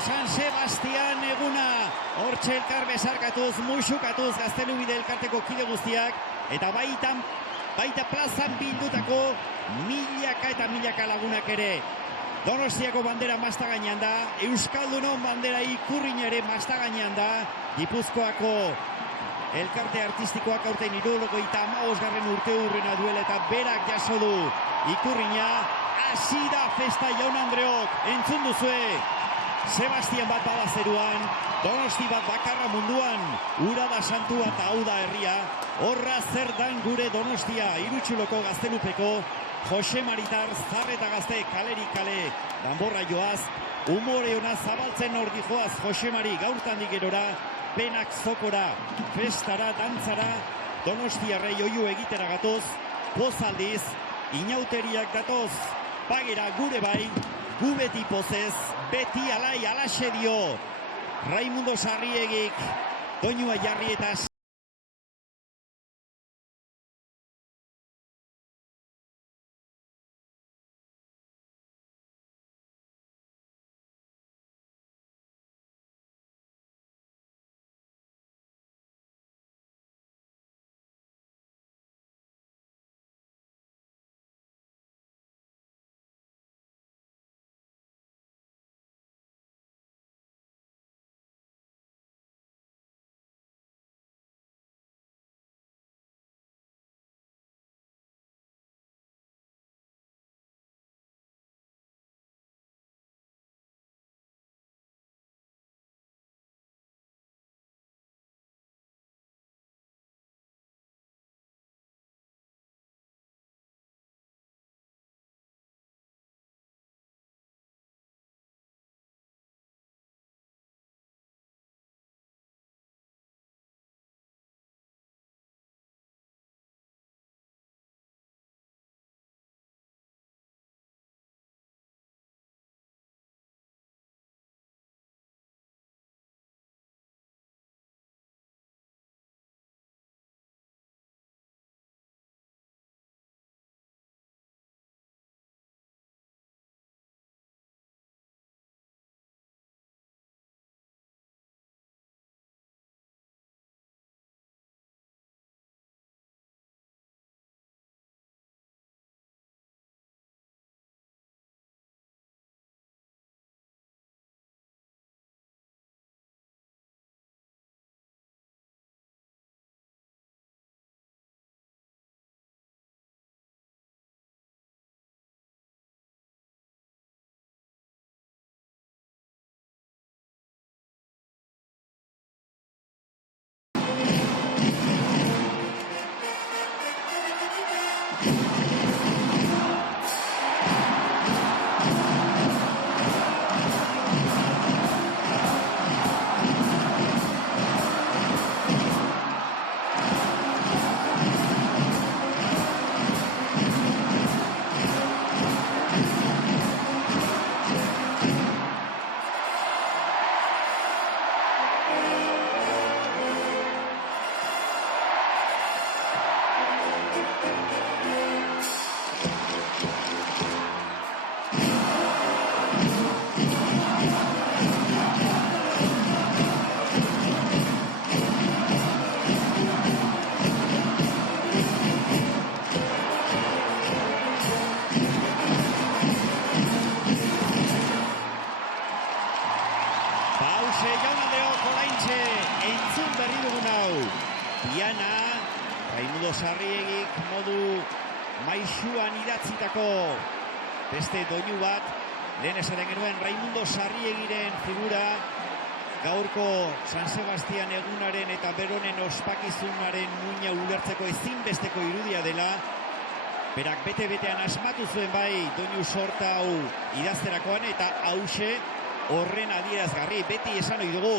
San Sebastian eguna. Hortxe elkar besarkatuz, musukatuz Gaztelubide elkarteko kide guztiak. Eta baita plazan bildutako milaka eta milaka lagunak ere. Donostiako bandera mastagainean da, Euskaldunon bandera Ikurrin ere mastagainean da, Gipuzkoako elkarte artistikoak aurten 75. urte hurrena duela eta berak jaso du Ikurrina. Hasi da festa, jaun Andreok, entzun duzue. Sebastian bat bada zeruan, Donosti bat bakarra munduan, ura da santua eta hau da herria. Horra zer dan gure Donostia, Irutxuloko Gaztelupeko, Jose Maritar, Zarreta Gazte, kalerik kale, danborra joaz, umore ona zabaltzen hor dijoaz Jose Mari, gaurtandik gerora, penak zokora, festara, dantzara, Donostiarrei oiu egitera gatoz, pozaldiz, inauteriak datoz, pagera gure bai, gu beti pozez, beti alai alaxe dio, Raimundo Sarriegik, doinua jarri eta Raimundo Sarriegik modu maisuan idatzitako beste doinu bat, lehen esaten genuen Raimundo Sarriegiren figura gaurko San Sebastian egunaren eta beronen ospakizunaren muina ulertzeko ezinbesteko irudia dela. Berak bete-betean asmatu zuen bai doinu sorta hau idazterakoan eta hause horren adierazgarri. Beti esan ohi dugu,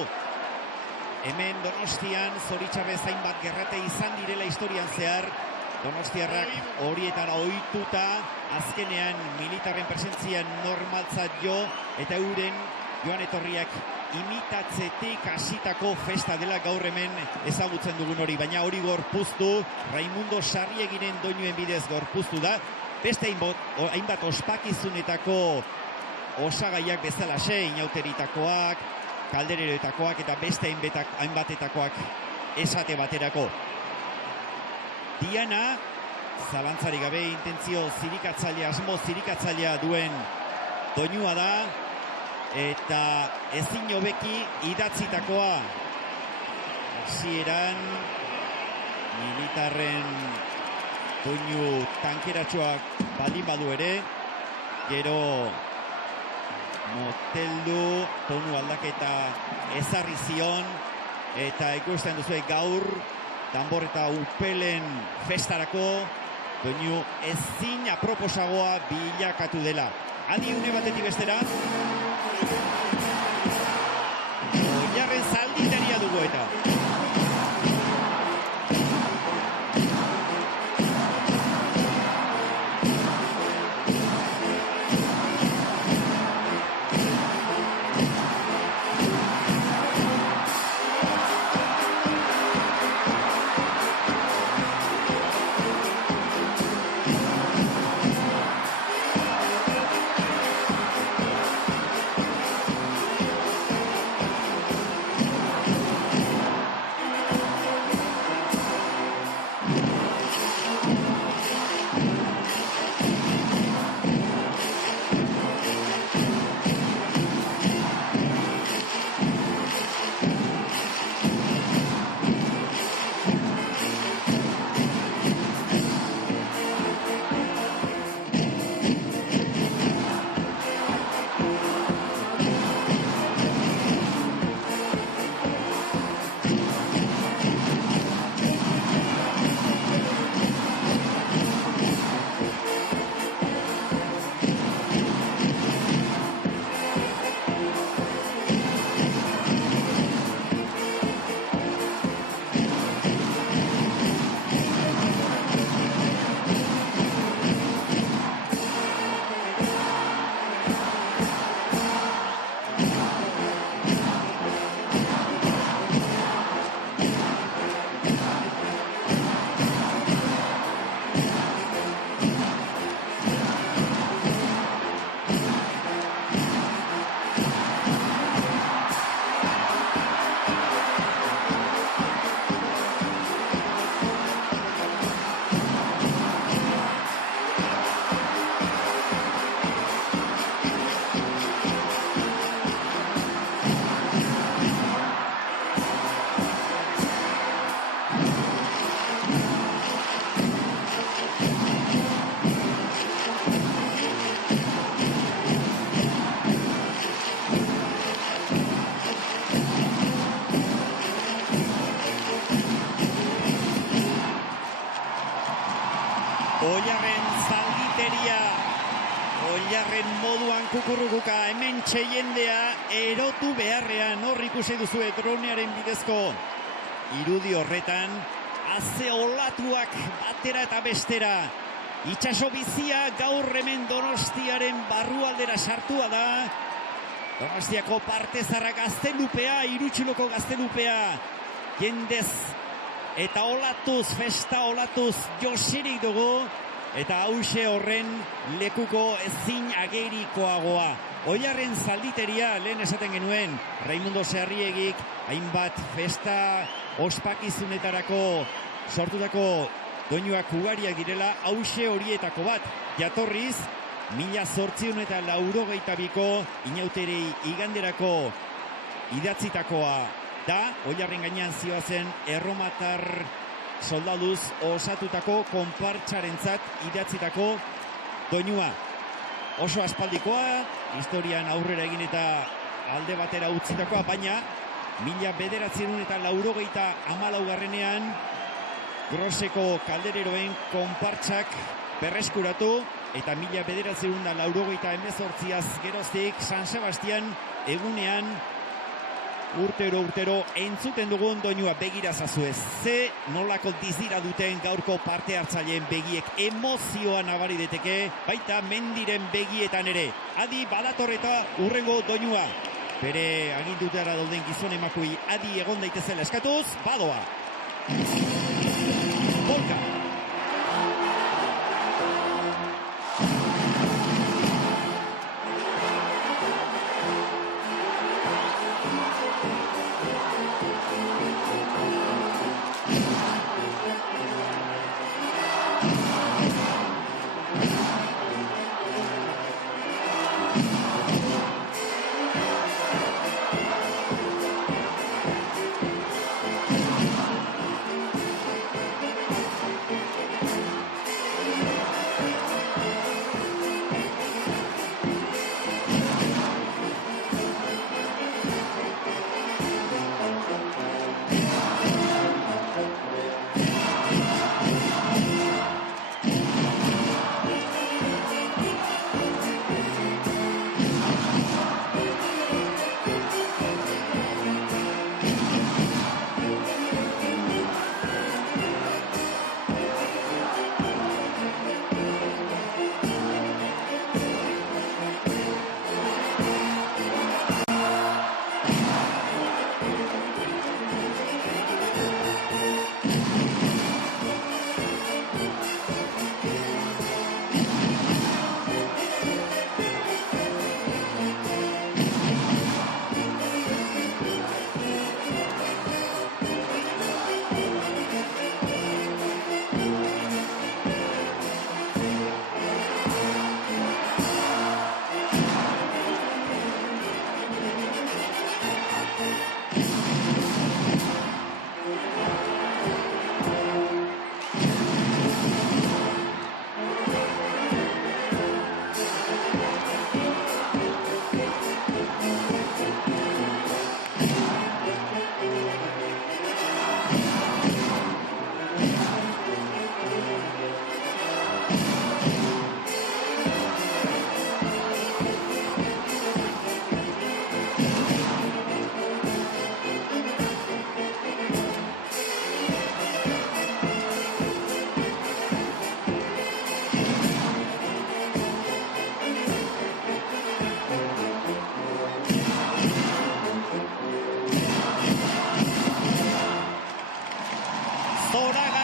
hemen Donostian zoritxarrez hainbat gerrate izan direla historian zehar, donostiarrak horietara ohituta, azkenean militarren presentzian normaltzat jo, eta euren joan etorriak imitatzetik hasitako festa dela gaur hemen ezagutzen dugun hori, baina hori gorpuztu, Raimundo Sarriegiren doinuen bidez gorpuztu da, beste hainbat ospakizunetako osagaiak bezalaxe, inauteritakoak, kaldereroetakoak eta beste hainbatetakoak esate baterako. Diana, zalantzarik gabe intentzio zirikatzailea, asmo zirikatzailea duen doinua da, eta ezin hobeki idatzitakoa. Hasieran militarren doinu tankeratxoak baldin badu ere, gero moteldu, tonu aldaketa ezarri zion, eta ikusten duzu gaur, danbor eta upelen festarako, doinu ezin aproposagoa bilakatu dela. Adi une batetik bestera, Oiarren zalditeria dugu eta. Oiarren zalditeria, Oiarren moduan kukurrukuka, hemen jendea erotu beharrean, hor ikusi duzue dronearen bidezko irudi horretan, haze olatuak batera eta bestera, itxaso bizia gaur hemen Donostiaren barrualdera sartua da, Donostiako partezarra gaztelupea, Irutxiloko gaztelupea, jendez eta olatuz, festa olatuz josirik dugu, eta hause horren lekuko ezin agerikoagoa. Oiarren zalditeria, lehen esaten genuen, Raimundo Zeharriegik, hainbat festa ospakizunetarako sortutako doinuak ugariak direla, hause horietako bat, jatorriz, 1882ko inauterei iganderako idatzitakoa da, Oiarren gainean zioazen erromatar soldaduz osatutako konpartsarentzat idatzitako doinua. Oso aspaldikoa, historian aurrera egin eta alde batera utzitakoa, baina 1984 Groseko kaldereroen konpartsak berreskuratu eta 1988 geroztik San Sebastian egunean urtero entzuten dugun doinua. Begira zazue, ze nolako dizira duten gaurko parte hartzaileen begiek, emozioa nabari deteke, baita mendiren begietan ere. Adi badatorreta urrengo doinua. Bere agindutara dauden gizon emakui adi egon daitezela eskatuz, badoa. Polka.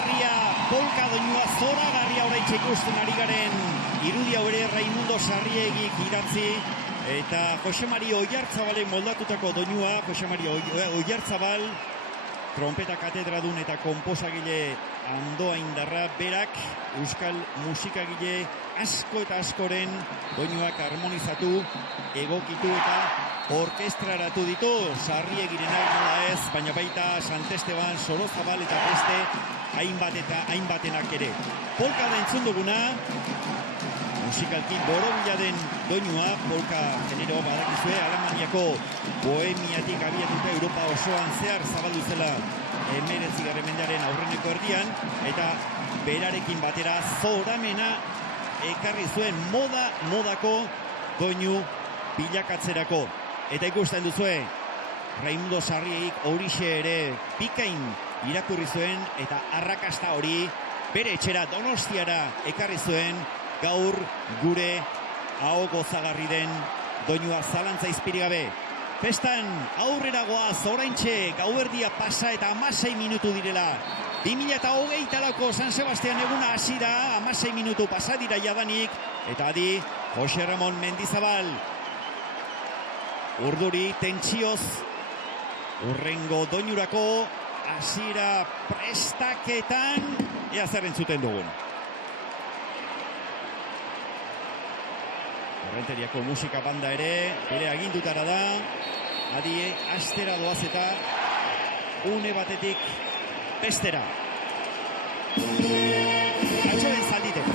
zoragarria, polka doinua zoragarria oraintxe ikusten ari garen irudia hori Raimundo Sarriegik idatzi, eta Jose Mari Oiartzabalen moldatutako doinua, Jose Mari Oiartzabal, trompeta katedradun eta konposagile Andoa Indarra, berak euskal musikagile asko eta askoren doinuak harmonizatu, egokitu eta orkestraratu ditu. Sarriegirenak nola ez, baina baita Sant Esteban, Sorozabal eta beste hainbatenak ere. Polka da entzun duguna, musikalki borobila den doinua, polka genero badakizue, Alemaniako Bohemiatik abiatuta Europa osoan zehar zabaldu zela 19. mendearen aurreneko erdian, eta berarekin batera zoramena ekarri zuen modako doinu bilakatzerako. Eta ikusten duzue, Raimundo Sarriegik horixe ere bikain irakurri zuen, eta arrakasta hori bere etxera Donostiara ekarri zuen, gaur gure aho gozagarri den doinua zalantza izpiri gabe. Festan aurrera goaz, oraintxe gauerdia pasa eta 16 minutu direla. 2028ko San Sebastian eguna hasi da, 16 minutu pasa dira jadanik, eta adi Jose Ramon Mendizabal urduri tentsioz urrengo doinurako hasiera prestaketan, ea zer entzuten dugun. Errenteriako musika banda ere, bere agindutara da, adi astera doaz eta une batetik bestera. Atxoren zalditeko.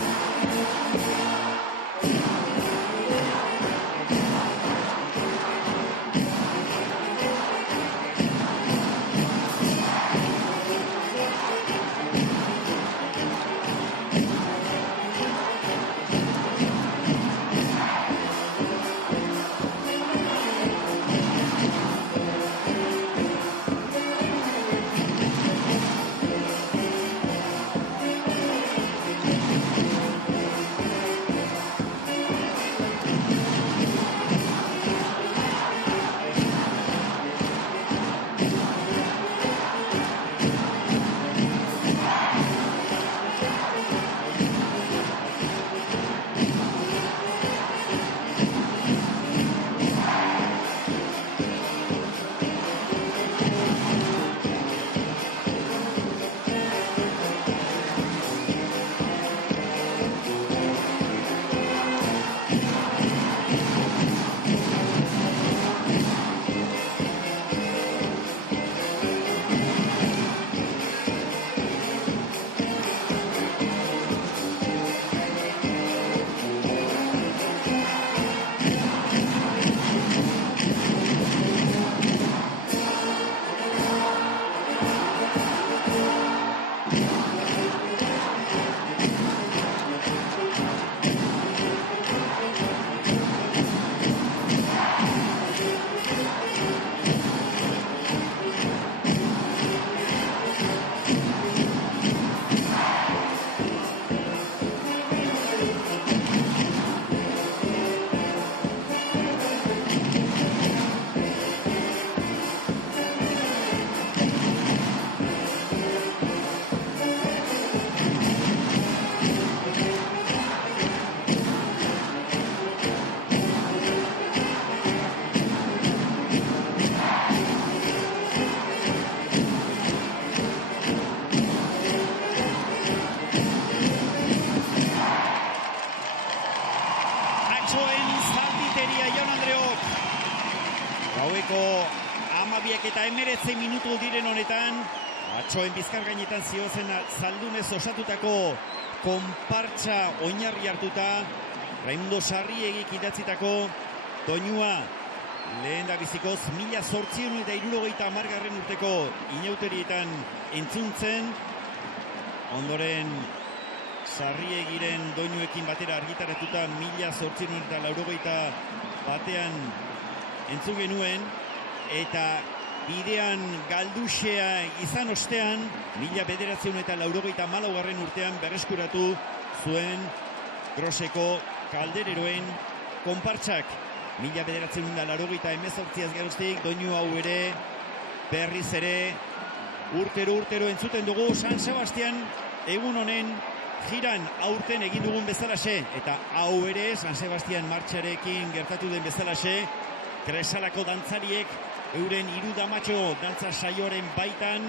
Eta 19 minutu diren honetan, atxoen bizkar gainetan ziozen zaldunez osatutako konpartsa oinarri hartuta, Raimundo Sarriegik idatzitako doinua lehen da bizikoz 1860 urteko inauterietan entzuntzen, ondoren Sarriegiren doinuekin batera argitaratuta 1880 batean entzun genuen, eta bidean galduxea izan ostean, 1984 urtean berreskuratu zuen Groseko kaldereroen konpartsak. 1988 geroztik doinu hau ere berriz ere urtero entzuten dugu San Sebastian egun honen jiran aurten egin dugun bezalaxe, eta hau ere San Sebastian martxarekin gertatu den bezalaxe, Kresalako dantzariek euren irudamatxo dantza saioaren baitan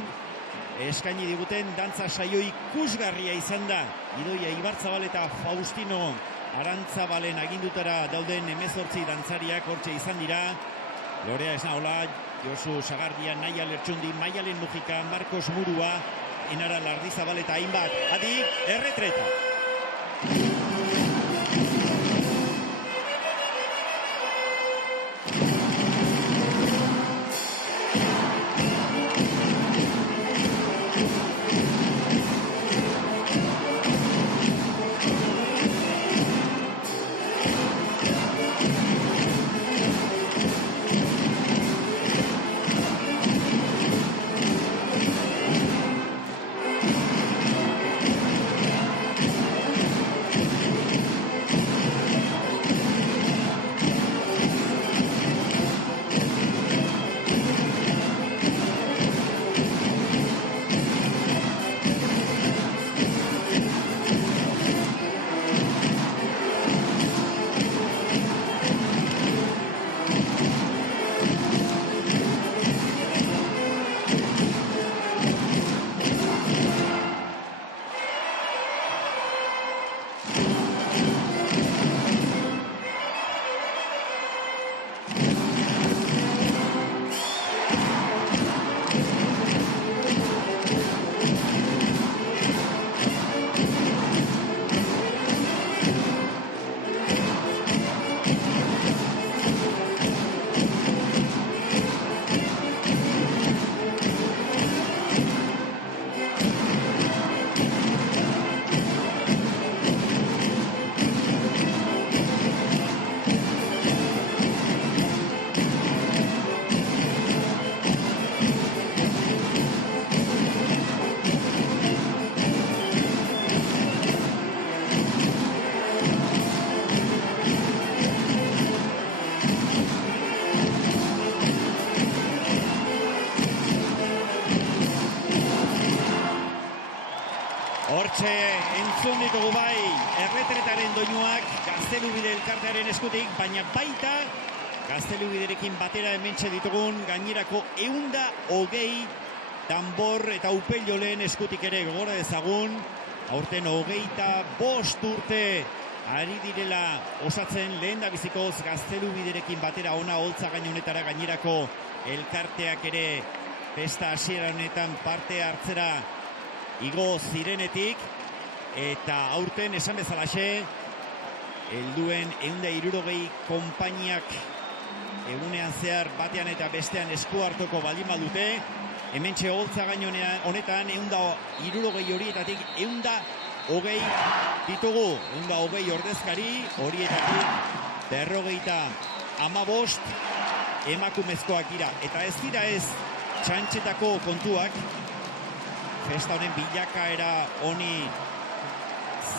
eskaini diguten dantza saio ikusgarria izan da. Idoia Ibarzabal eta Faustino Arantzabalen agindutara dauden 18 dantzariak hortxe izan dira. Lorea Esnaola, Josu Sagardia, Naia Lertxundi, Maialen Mujika, Marcos Murua, Enara Lardizabal eta hainbat. Adi, erretreta. Hortxe entzun ditugu bai erretretaren doinuak Gaztelubide elkartearen eskutik, baina baita Gaztelubiderekin batera hementxe ditugun gainerako 120 danbor eta upeljoleen eskutik ere. Gogora dezagun, aurten 25 urte ari direla osatzen lehendabizikoz Gaztelubiderekin batera ona holtza gainonetara gainerako elkarteak ere festa hasiera honetan parte hartzera igo zirenetik, eta aurten esan bezalaxe helduen 160 konpainiak egunean zehar batean eta bestean esku hartuko baldin badute, hementxe holtza gainean honetan 160 horietatik 120 ditugu, 120 ordezkari, horietatik 55 emakumezkoak dira, eta ez dira ez txantxetako kontuak. Festa honen bilakaera honi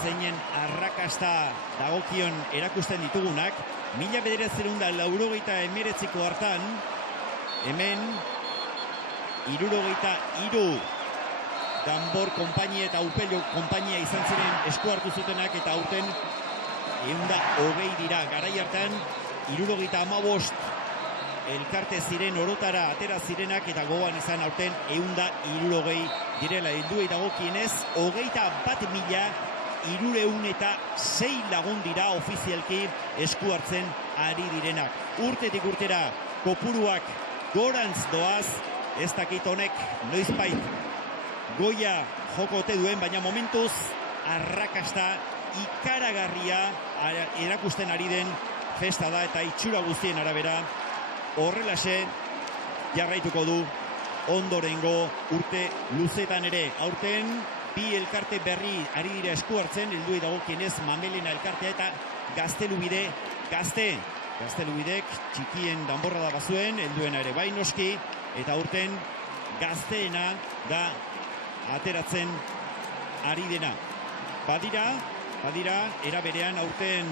zeinen arrakasta dagokion erakusten ditugunak. 1989ko hartan, hemen 63 danbor konpainia eta upelio konpainia izan ziren esku hartu zutenak, eta aurten 120 dira. Garai hartan 75 elkarte ziren orotara atera zirenak, eta gogoan izan aurten 160 direla. Helduei dagokienez 21.306 lagun dira ofizialki esku hartzen ari direnak. Urtetik urtera kopuruak gorantz doaz, ez dakit honek noizbait goia jokote duen, baina momentuz arrakasta ikaragarria erakusten ari den festa da, eta itxura guztien arabera horrelaxe jarraituko du ondorengo urte luzetan ere. Aurten bi elkarte berri ari dira esku hartzen, helduei dagokienez Mamelena elkartea eta Gaztelubide gazte. Gaztelubidek txikien danborrada bazuen, helduena ere bai noski, eta aurten gazteena da ateratzen ari dena. Badira, era berean aurten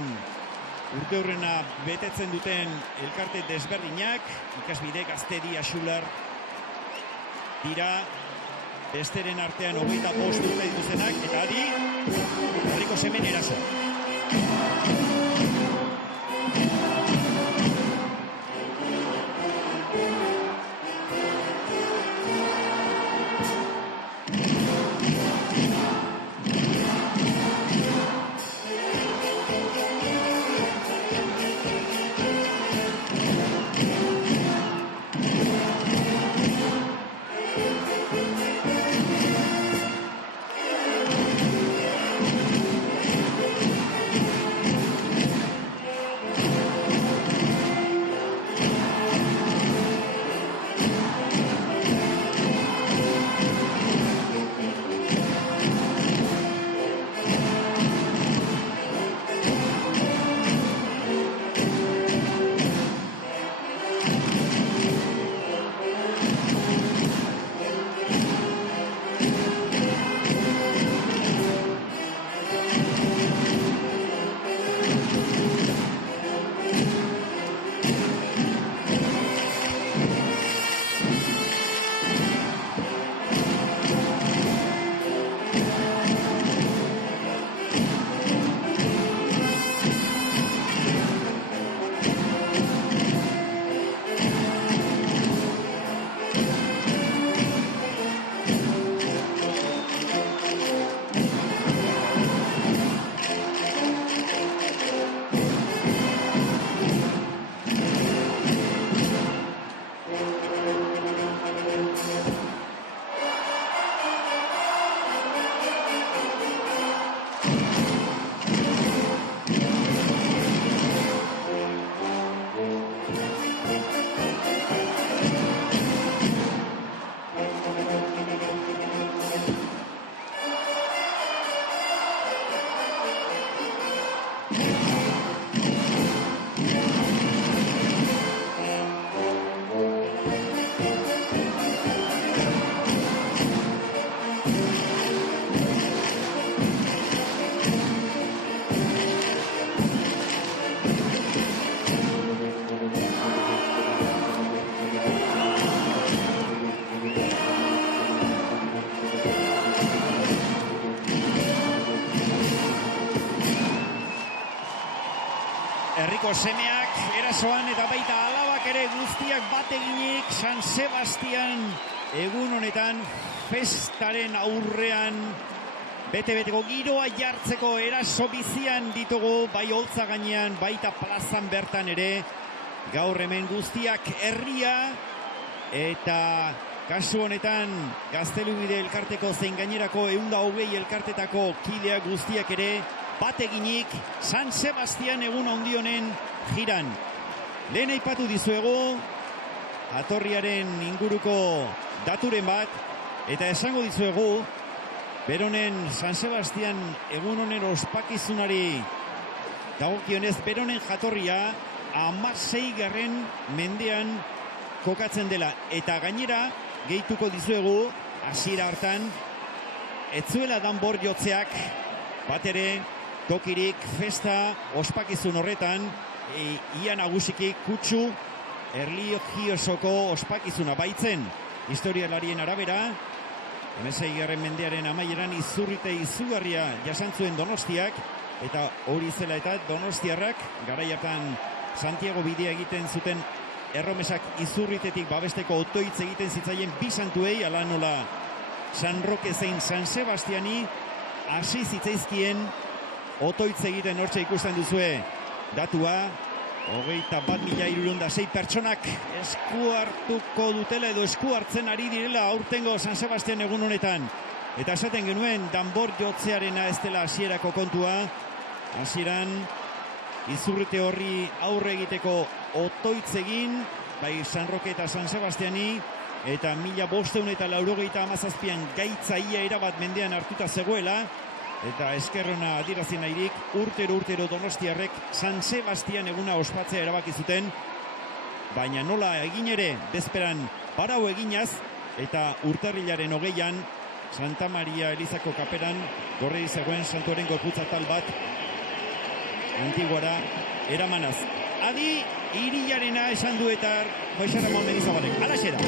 urte hurrena betetzen duten elkarte desberdinak, Ikasbide, Gaztedi, Axular dira, besteren artean 25 urte dituztenak, eta adi, herriko semen eraso. Herriko semeak erasoan eta baita alabak ere guztiak bat eginik San Sebastian egun honetan festaren aurrean bete-beteko giroa jartzeko eraso bizian ditugu bai holtza gainean baita plazan bertan ere gaur hemen guztiak herria eta kasu honetan Gaztelubide elkarteko zein gainerako 120 elkartetako kideak guztiak ere bat eginik San Sebastian egun handi honen jiran. Lehen aipatu dizuegu atorriaren inguruko daturen bat eta esango dizuegu beronen San Sebastian egun honen ospakizunari dagokionez beronen jatorria 16. mendean kokatzen dela eta gainera gehituko dizuegu hasiera hartan ez zuela danbor jotzeak bat ere tokirik festa ospakizun horretan ia nagusiki kutsu erlijiosoko ospakizuna baitzen historialarien arabera 16. mendearen amaieran izurrite izugarria jasan zuen Donostiak eta hori zela eta donostiarrak garai hartan Santiago bidea egiten zuten erromesak izurritetik babesteko otoitz egiten zitzaien bi santuei ala nola San Roque zein San Sebastiani hasi zitzaizkien otoitz egiten hortxe ikusten duzue datua 21.306 pertsonak esku hartuko dutela edo esku hartzen ari direla aurtengo San Sebastian egun honetan eta esaten genuen danbor jotzearena ez dela hasierako kontua hasieran izurrite horri aurre egiteko otoitz egin bai San Roque eta San Sebastiani eta 1587an gaitza ia erabat mendean hartuta zegoela eta eskerrona adierazi nahirik urtero Donostiarrek San Sebastian eguna ospatzea erabaki zuten, baina nola egin ere bezperan parau eginaz eta urtarrilaren 20an Santa Maria Elizako kaperan gorri zegoen santuaren gorputza tal bat Antiguara eramanaz. Adi hiriarena esan du eta Jose Ramon Mendizabalek. Alaxe da.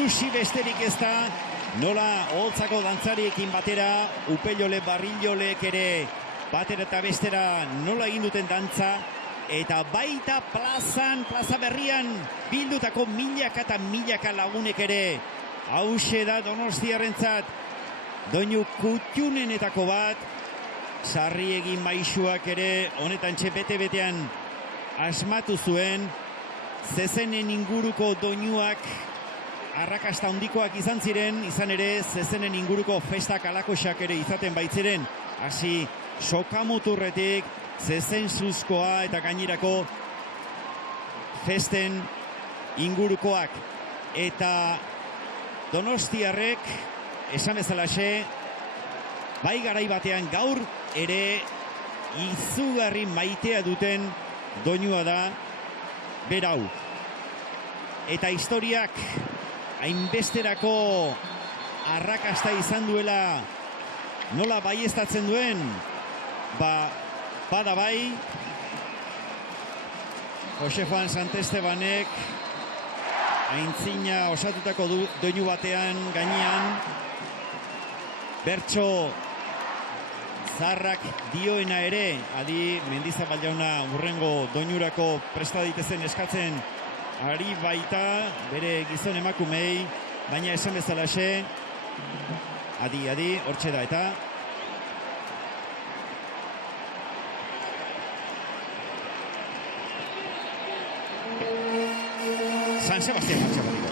ikusi besterik ez da, nola holtzako dantzariekin batera, upelole barrilolek ere batera eta bestera nola egin duten dantza, eta baita plaza berrian bildutako milaka eta milaka lagunek ere. Hauxe da Donostiarrentzat doinu kutxunenetako bat, Sarriegi maisuak ere honetan bete-betean asmatu zuen, zezenen inguruko doinuak arrakasta handikoak izan ziren, izan ere zezenen inguruko festak alakosak ere izaten baitziren, hasi sokamuturretik, zezen zuzkoa eta gainerako festen ingurukoak. Eta Donostiarrek, esan bezalaxe, bai garai batean gaur ere izugarri maitea duten doinua da berau. Eta historiak hainbesterako arrakasta izan duela nola baieztatzen duen, bada bai, Josefan Santestebanek aintzina osatutako doinu batean gainean bertso zarrak dioena ere, adi Mendizabal jauna hurrengo doinurako presta daitezen eskatzen ari baita bere gizon emakumei, baina esan bezalaxe, adi, hortxe da eta San Sebastián marcha bonito.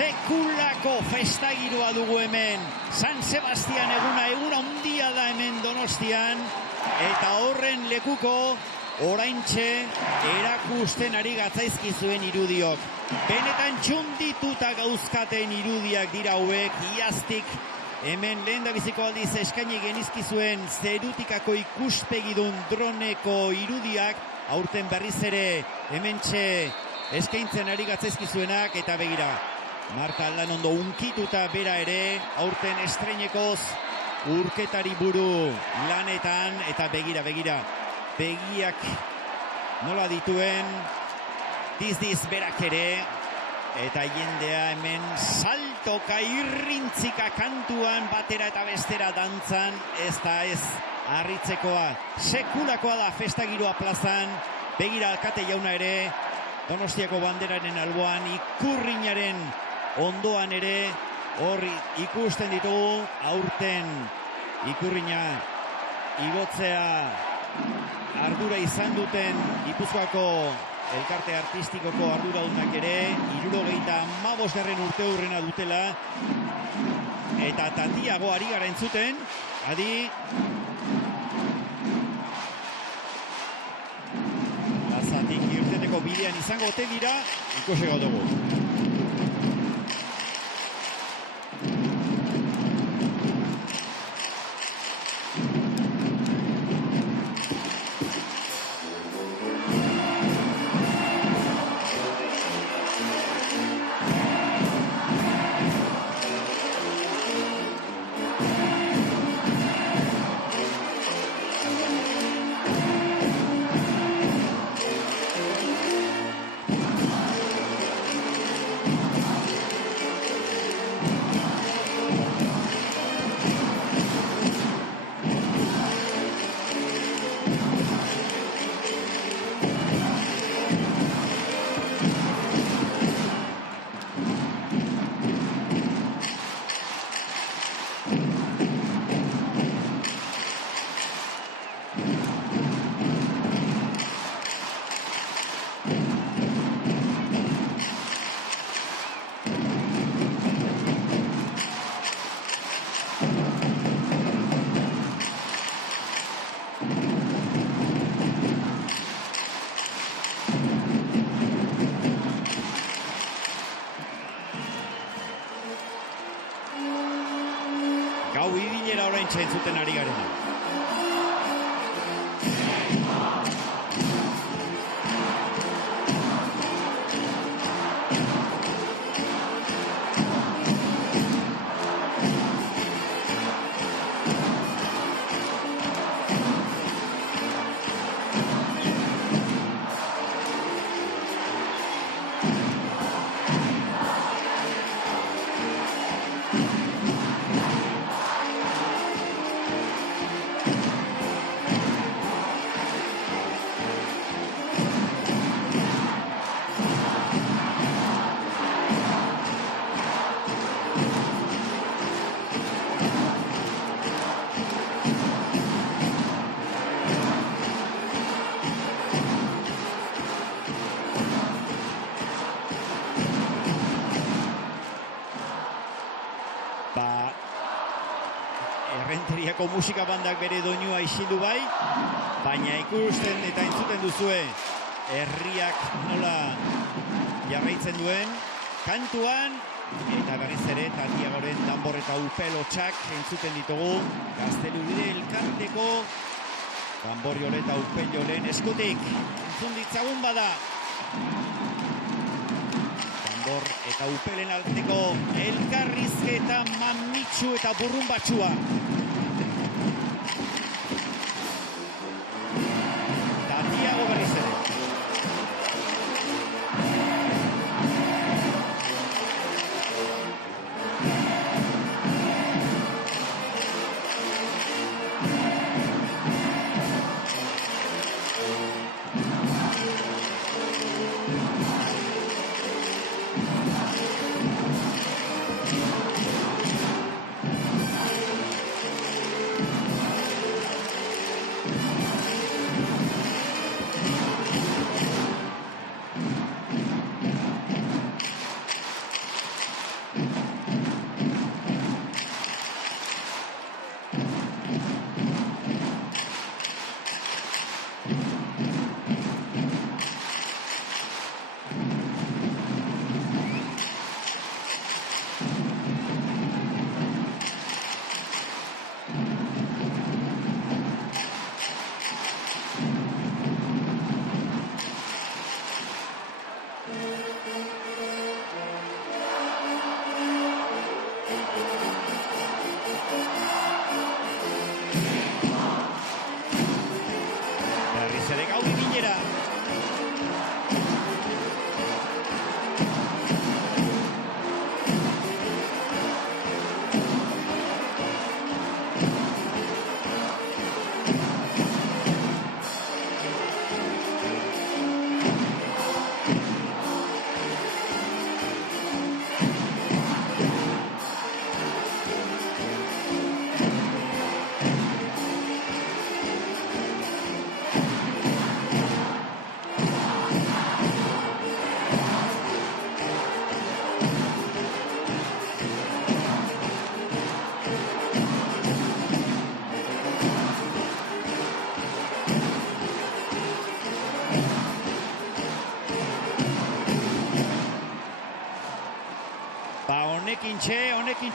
Sekulako festagiroa dugu hemen, San Sebastián eguna handia da hemen Donostian, eta horren lekuko oraintxe erakusten ari gatzaizkizuen irudiok. Benetan txundituta gauzkaten irudiak dira hauek, iaztik hemen lehen da biziko aldiz eskaini genizkizuen zerutikako ikuspegidun droneko irudiak, aurten berriz ere hementxe eskaintzen ari gatzaizkizuenak, eta begira. Marta Aldanondo unkituta bera ere, aurten estreinekoz urketari buru lanetan, eta begira, begiak nola dituen, diz berak ere, Eta jendea hemen saltoka irrintzika kantuan batera eta bestera dantzan, ez da ez harritzekoa, sekulakoa da festa giroa plazan, begira alkate jauna ere, Donostiako banderaren alboan, ikurrinaren ondoan ere, horri ikusten ditugu, aurten ikurrina igotzea ardura izan duten Gipuzkoako elkarte artistikoko arduradunak ere, 75. urte hurrena dutela, eta tatiago ari gara entzuten, adi plazatik irteteko bidean izango ote dira, ikusiko dugu. Gau idilera orain entzuten ari garena. Errenteriako musika bandak bere doinua isildu bai, baina ikusten eta entzuten duzue herriak nola jarraitzen duen kantuan, eta berriz ere Tatiagoren danbor eta upelotxak entzuten ditugu Gaztelubide elkarteko danboriole eta upeliolen eskutik entzun ditzagun bada danbor eta upelen arteko elkarrizketa mamitsu eta burrumbatsua. Tatiago berriz ere.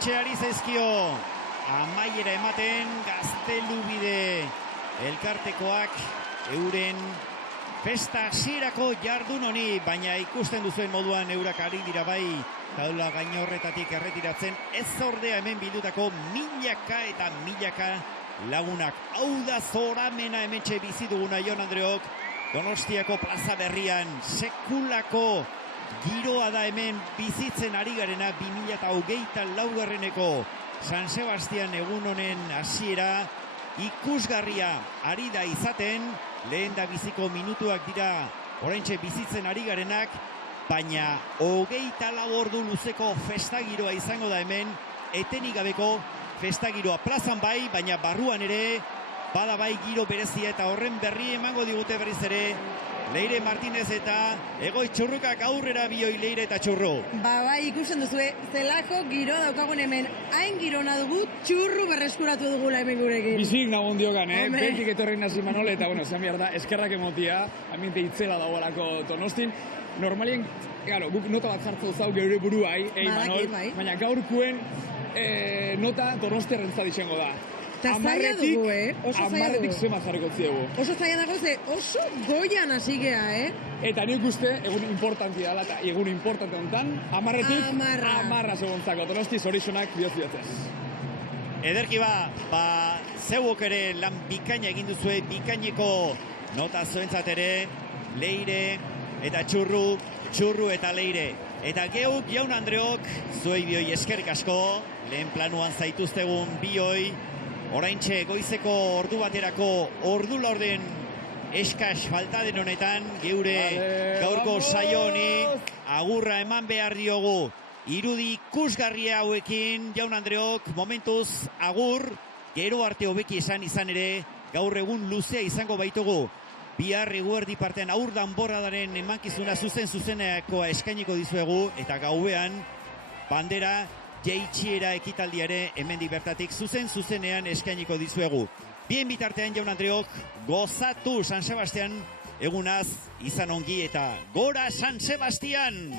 Etxeari zaizkio amaiera ematen Gaztelubide elkartekoak euren festa hasierako jardun honi, baina ikusten duzuen moduan eurak ari dira bai taula gainorretatik erretiratzen, ez ordea hemen bildutako milaka eta milaka lagunak. Hau da zoramena hementxe bizi duguna Jaun Andreok, Donostiako plaza berrian, sekulako giroa da hemen bizitzen ari garena 2024 San Sebastian egun honen hasiera ikusgarria ari da izaten, lehen da biziko minutuak dira oraintxe bizitzen ari garenak, baina 24 ordu luzeko festagiroa izango da hemen, etenik gabeko festagiroa plazan bai, baina barruan ere bada bai giro berezia eta horren berri emango digute berriz ere Leire Martinez eta Egoi Txurrukak aurrera bioi Leire eta Txurru. Bai, ikusten duzue, zelako giroa daukagun hemen, hain girona dugu, Txurru berreskuratu dugula hemen gurekin. Bizik nagon diogan, Beltik etorri nazi Manol, eta bueno, esan behar da, eskerrak emotia, ambiente itzela dagoelako Donostin. Normalien, claro, guk nota bat jartzen zau geure buruai, Manol, baina gaurkuen nota Donostiarrentza izango da. Eta zaila dugu, Oso zaila dugu. Amarretik zema jarriko ziegu. Oso zaila dago, oso goian hasi gea, Eta nik uste, egun importantia dela, eta egun importante honetan, amarra segontzako. Donosti zorizonak bioz-biotzez. Ederki ba, zeuok ere lan bikaina egin duzue, bikaineko nota zuentzat ere, Leire eta Txurru eta Leire. Eta geuk, Jaun Andreok, zuei bioi eskerrik asko, lehen planuan zaituztegun bioi, oraintxe goizeko ordu baterako ordu laurden eskas falta den honetan, geure gaurko saio honi agurra eman behar diogu. Irudi ikusgarria hauekin, Jaun Andreok, momentuz agur, gero arte hobeki izan ere, gaur egun luzea izango baitugu. Bihar eguerdi partean aur danborradaren emankizuna zuzenekoa eskainiko dizuegu, eta gauean bandera jaitxiera ekitaldiare hemendik bertatik zuzenean eskainiko dizuegu. Bien bitartean, Jaun Andreok, gozatu San Sebastian egunaz, izan ongi eta gora San Sebastian!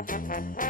Thank you.